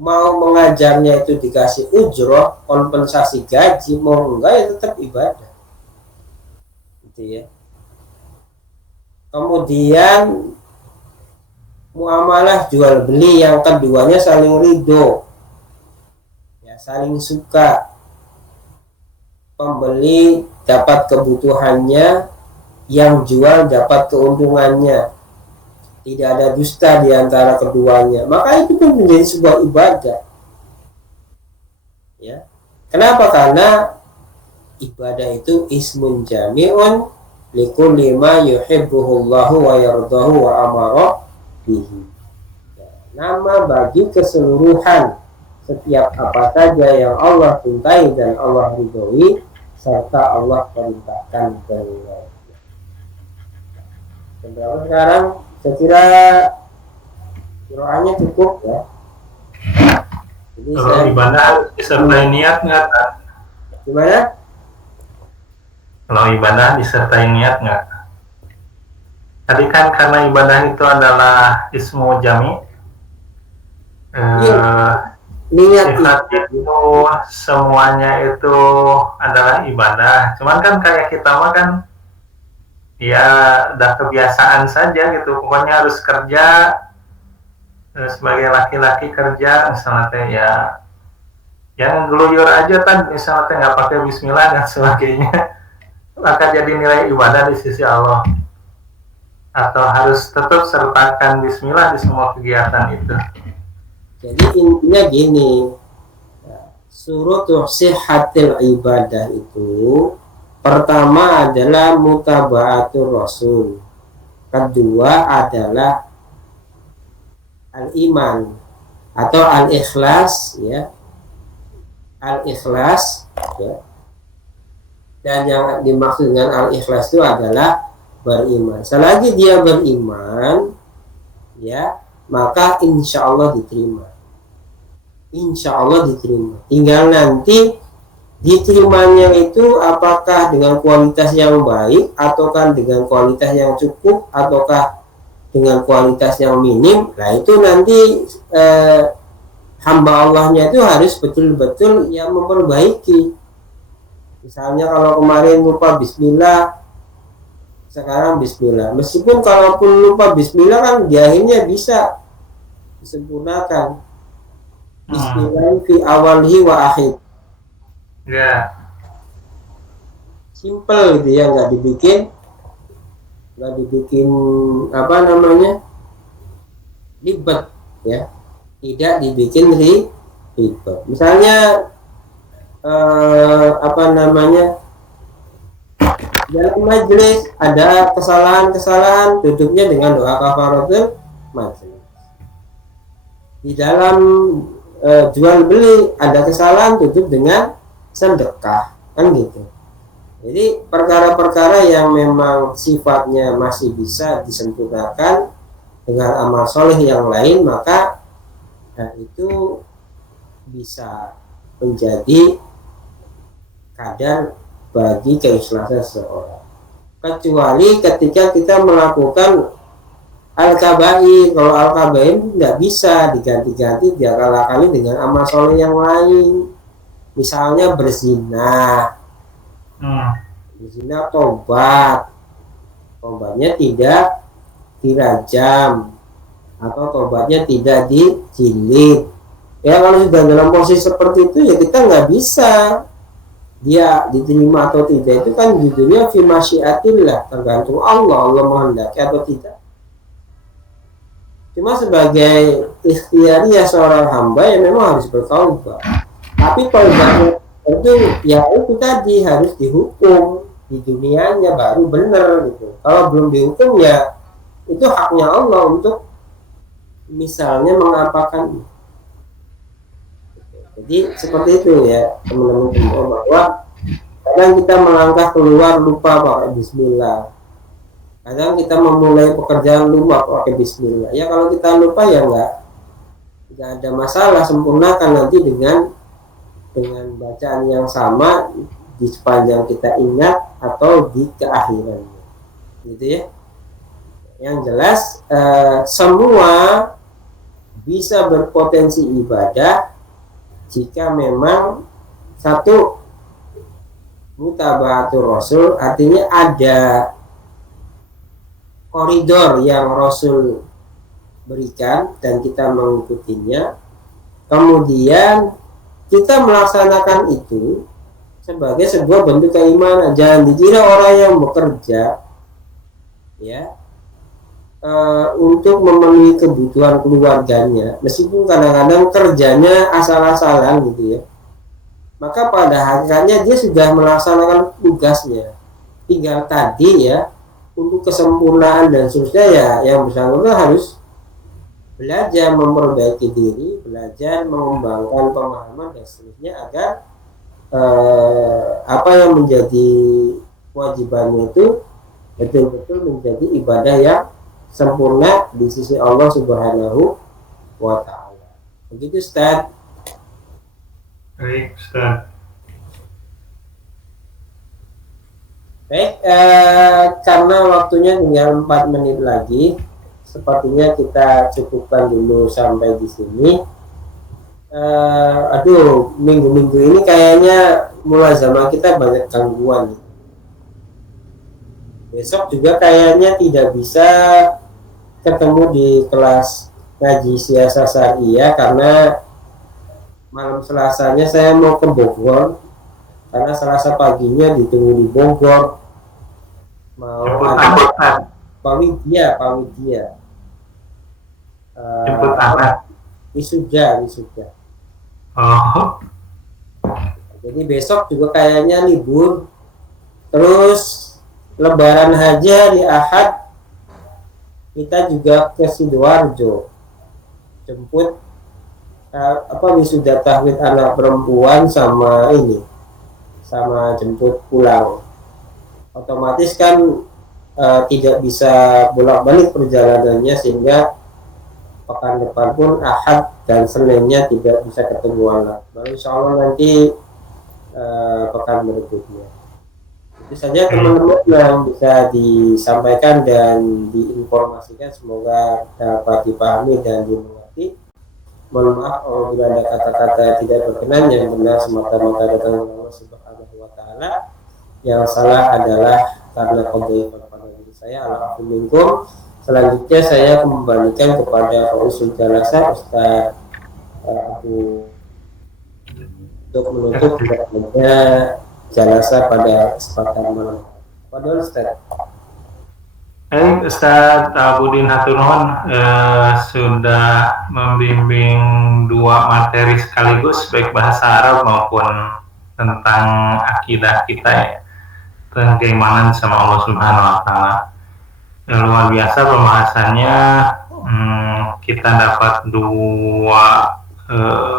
Mau mengajarnya itu dikasih ujroh, kompensasi gaji, mau enggak ya tetap ibadah gitu ya. Kemudian muamalah jual beli, yang keduanya saling ridho ya, saling suka. Pembeli dapat kebutuhannya, yang jual dapat keuntungannya, tidak ada dusta di antara keduanya, maka itu pun menjadi sebuah ibadah ya. Kenapa? Karena ibadah itu ismun jami'un likulli ma yuhibbuhullahu wa yardahu wa amara bihi, nama bagi keseluruhan setiap apa saja yang Allah cintai dan Allah ridhoi serta Allah perintahkan dengan. Berapa sekarang? Saya kira Kiroahnya cukup ya. Jadi Kalau ibadah disertai niat nggak? gimana? Kalau ibadah disertai niat nggak? Tadi kan karena ibadah itu adalah ismu jami, Niat sifat itu semuanya itu adalah ibadah. Cuman kan kayak kita mah kan ya udah kebiasaan saja gitu. Pokoknya harus kerja sebagai laki-laki kerja misalnya teh ya yang geluyur aja kan misalnya teh nggak pakai bismillah dan sebagainya maka jadi nilai ibadah di sisi Allah atau harus tetap sertakan bismillah di semua kegiatan itu. Jadi intinya gini, suruh sihhatil ibadah itu pertama adalah mutaba'atul rasul, kedua adalah al-iman atau al-ikhlas ya, al-ikhlas ya. Dan yang dimaksud dengan al-ikhlas itu adalah beriman. Selagi dia beriman ya, maka insya Allah diterima. Insya Allah diterima. Tinggal nanti diterimanya itu apakah dengan kualitas yang baik ataukah dengan kualitas yang cukup ataukah dengan kualitas yang minim. Nah itu nanti hamba Allahnya itu harus betul-betul yang memperbaiki. Misalnya kalau kemarin lupa bismillah, sekarang bismillah. Meskipun kalaupun lupa bismillah kan di akhirnya bisa disempurnakan. Bismillah fi awalhi wa akhir. Ya. Simple gitu ya, nggak dibikin apa namanya ribet ya, tidak dibikin ribet. Misalnya apa namanya dalam majelis ada kesalahan tutupnya dengan doa kafaratul majelis. Di dalam jual beli ada kesalahan tutup dengan sedekah, kan gitu. Jadi perkara-perkara yang memang sifatnya masih bisa disempurnakan dengan amal soleh yang lain, maka itu bisa menjadi kadar bagi keikhlasan seseorang. Kecuali ketika kita melakukan al-kabair. Kalau al-kabair tidak bisa diganti-ganti diakal-akali dengan amal soleh yang lain. Misalnya berzina. Berzina tobatnya tidak dirajam atau tobatnya tidak dijilid. Ya kalau sudah dalam posisi seperti itu ya kita nggak bisa dia diterima atau tidak, itu kan judulnya fi masyiatillah, tergantung Allah menghendaki atau tidak. Cuma sebagai ikhtiariyah seorang hamba ya memang harus bertaubat. Tapi taubatnya itu ya itu tadi harus dihukum di dunianya baru benar gitu. Kalau belum dihukum ya itu haknya Allah untuk misalnya mengapakan. Jadi seperti itu ya teman-teman semua, bahwa kadang kita melangkah keluar lupa pakai bismillah, kadang kita memulai pekerjaan lupa pakai bismillah. Ya kalau kita lupa ya nggak ada masalah, sempurnakan nanti dengan bacaan yang sama di sepanjang kita ingat atau di keakhirannya, gitu ya. Yang jelas semua bisa berpotensi ibadah jika memang satu mutaba'atul rasul, artinya ada koridor yang Rasul berikan dan kita mengikutinya, kemudian kita melaksanakan itu sebagai sebuah bentuk keimanan. Jangan dikira orang yang bekerja ya untuk memenuhi kebutuhan keluarganya, meskipun kadang-kadang kerjanya asal-asalan gitu ya, maka pada hakikatnya dia sudah melaksanakan tugasnya. Tinggal tadi ya untuk kesempurnaan dan seterusnya ya yang bersangkutan harus belajar memperbaiki diri, belajar mengembangkan pemahaman dan seterusnya agar apa yang menjadi kewajibannya itu betul-betul menjadi ibadah yang sempurna di sisi Allah Subhanahu wa ta'ala. Begitu Ustaz. Baik, Ustaz. Baik, karena waktunya tinggal 4 menit lagi, sepertinya kita cukupkan dulu sampai di sini. Minggu-minggu ini kayaknya mulazamah kita banyak gangguan. Besok juga kayaknya tidak bisa ketemu di kelas ngaji siasa syariah karena malam Selasanya saya mau ke Bogor, karena Selasa paginya ditunggu di Bogor. Mau ada Pawidia. Jemput anak. Wisuda. Oh. Jadi besok juga kayaknya libur. Terus Lebaran haji hari Ahad kita juga ke Sidoarjo jemput wisuda tahwid anak perempuan sama jemput pulang. Otomatis kan tidak bisa bolak-balik perjalanannya, sehingga pekan depan pun Ahad dan Seninnya tidak bisa ketemuan lagi. Baru insya Allah nanti pekan berikutnya. Itu saja teman-teman yang bisa disampaikan dan diinformasikan, semoga dapat dipahami dan dimengerti. Mohon maaf apabila ada kata-kata yang tidak berkenan, yang benar semata-mata datang dari Allah Subhanahu wa Ta'ala. Yang salah adalah karena qadha pada diri saya. Alhamdulillah. Selanjutnya saya kembalikan kepada Usul Jalasa Ustaz Abu untuk menutup kepada jalasa pada kesempatan malam. Padahal Ustaz. Ustaz Abudin hatur nuhun sudah membimbing 2 materi sekaligus, baik bahasa Arab maupun tentang akidah kita ya, tentang keimanan sama Allah Subhanahu wa Ta'ala. Luar biasa pembahasannya. Kita dapat 2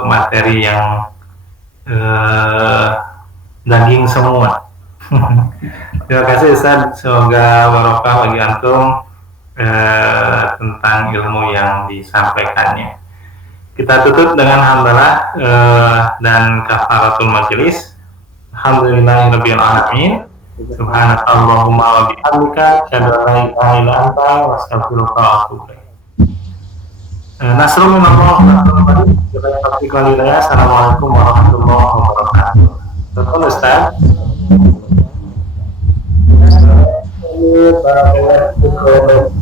materi yang daging semua. Terima kasih Ustaz, semoga barokah bagi antum tentang ilmu yang disampaikannya. Kita tutup dengan hamdalah dan kafaratul majelis. Alhamdulillahirabbil alamin. Subhanakallahumma wa bihamdika asyhadu an la ilaha illa anta astaghfiruka wa atubu ilaik. Nasrul minallah wa rahmatullahi. Assalamualaikum warahmatullahi wabarakatuh. Betul Ustaz? Barakallahu fiikum.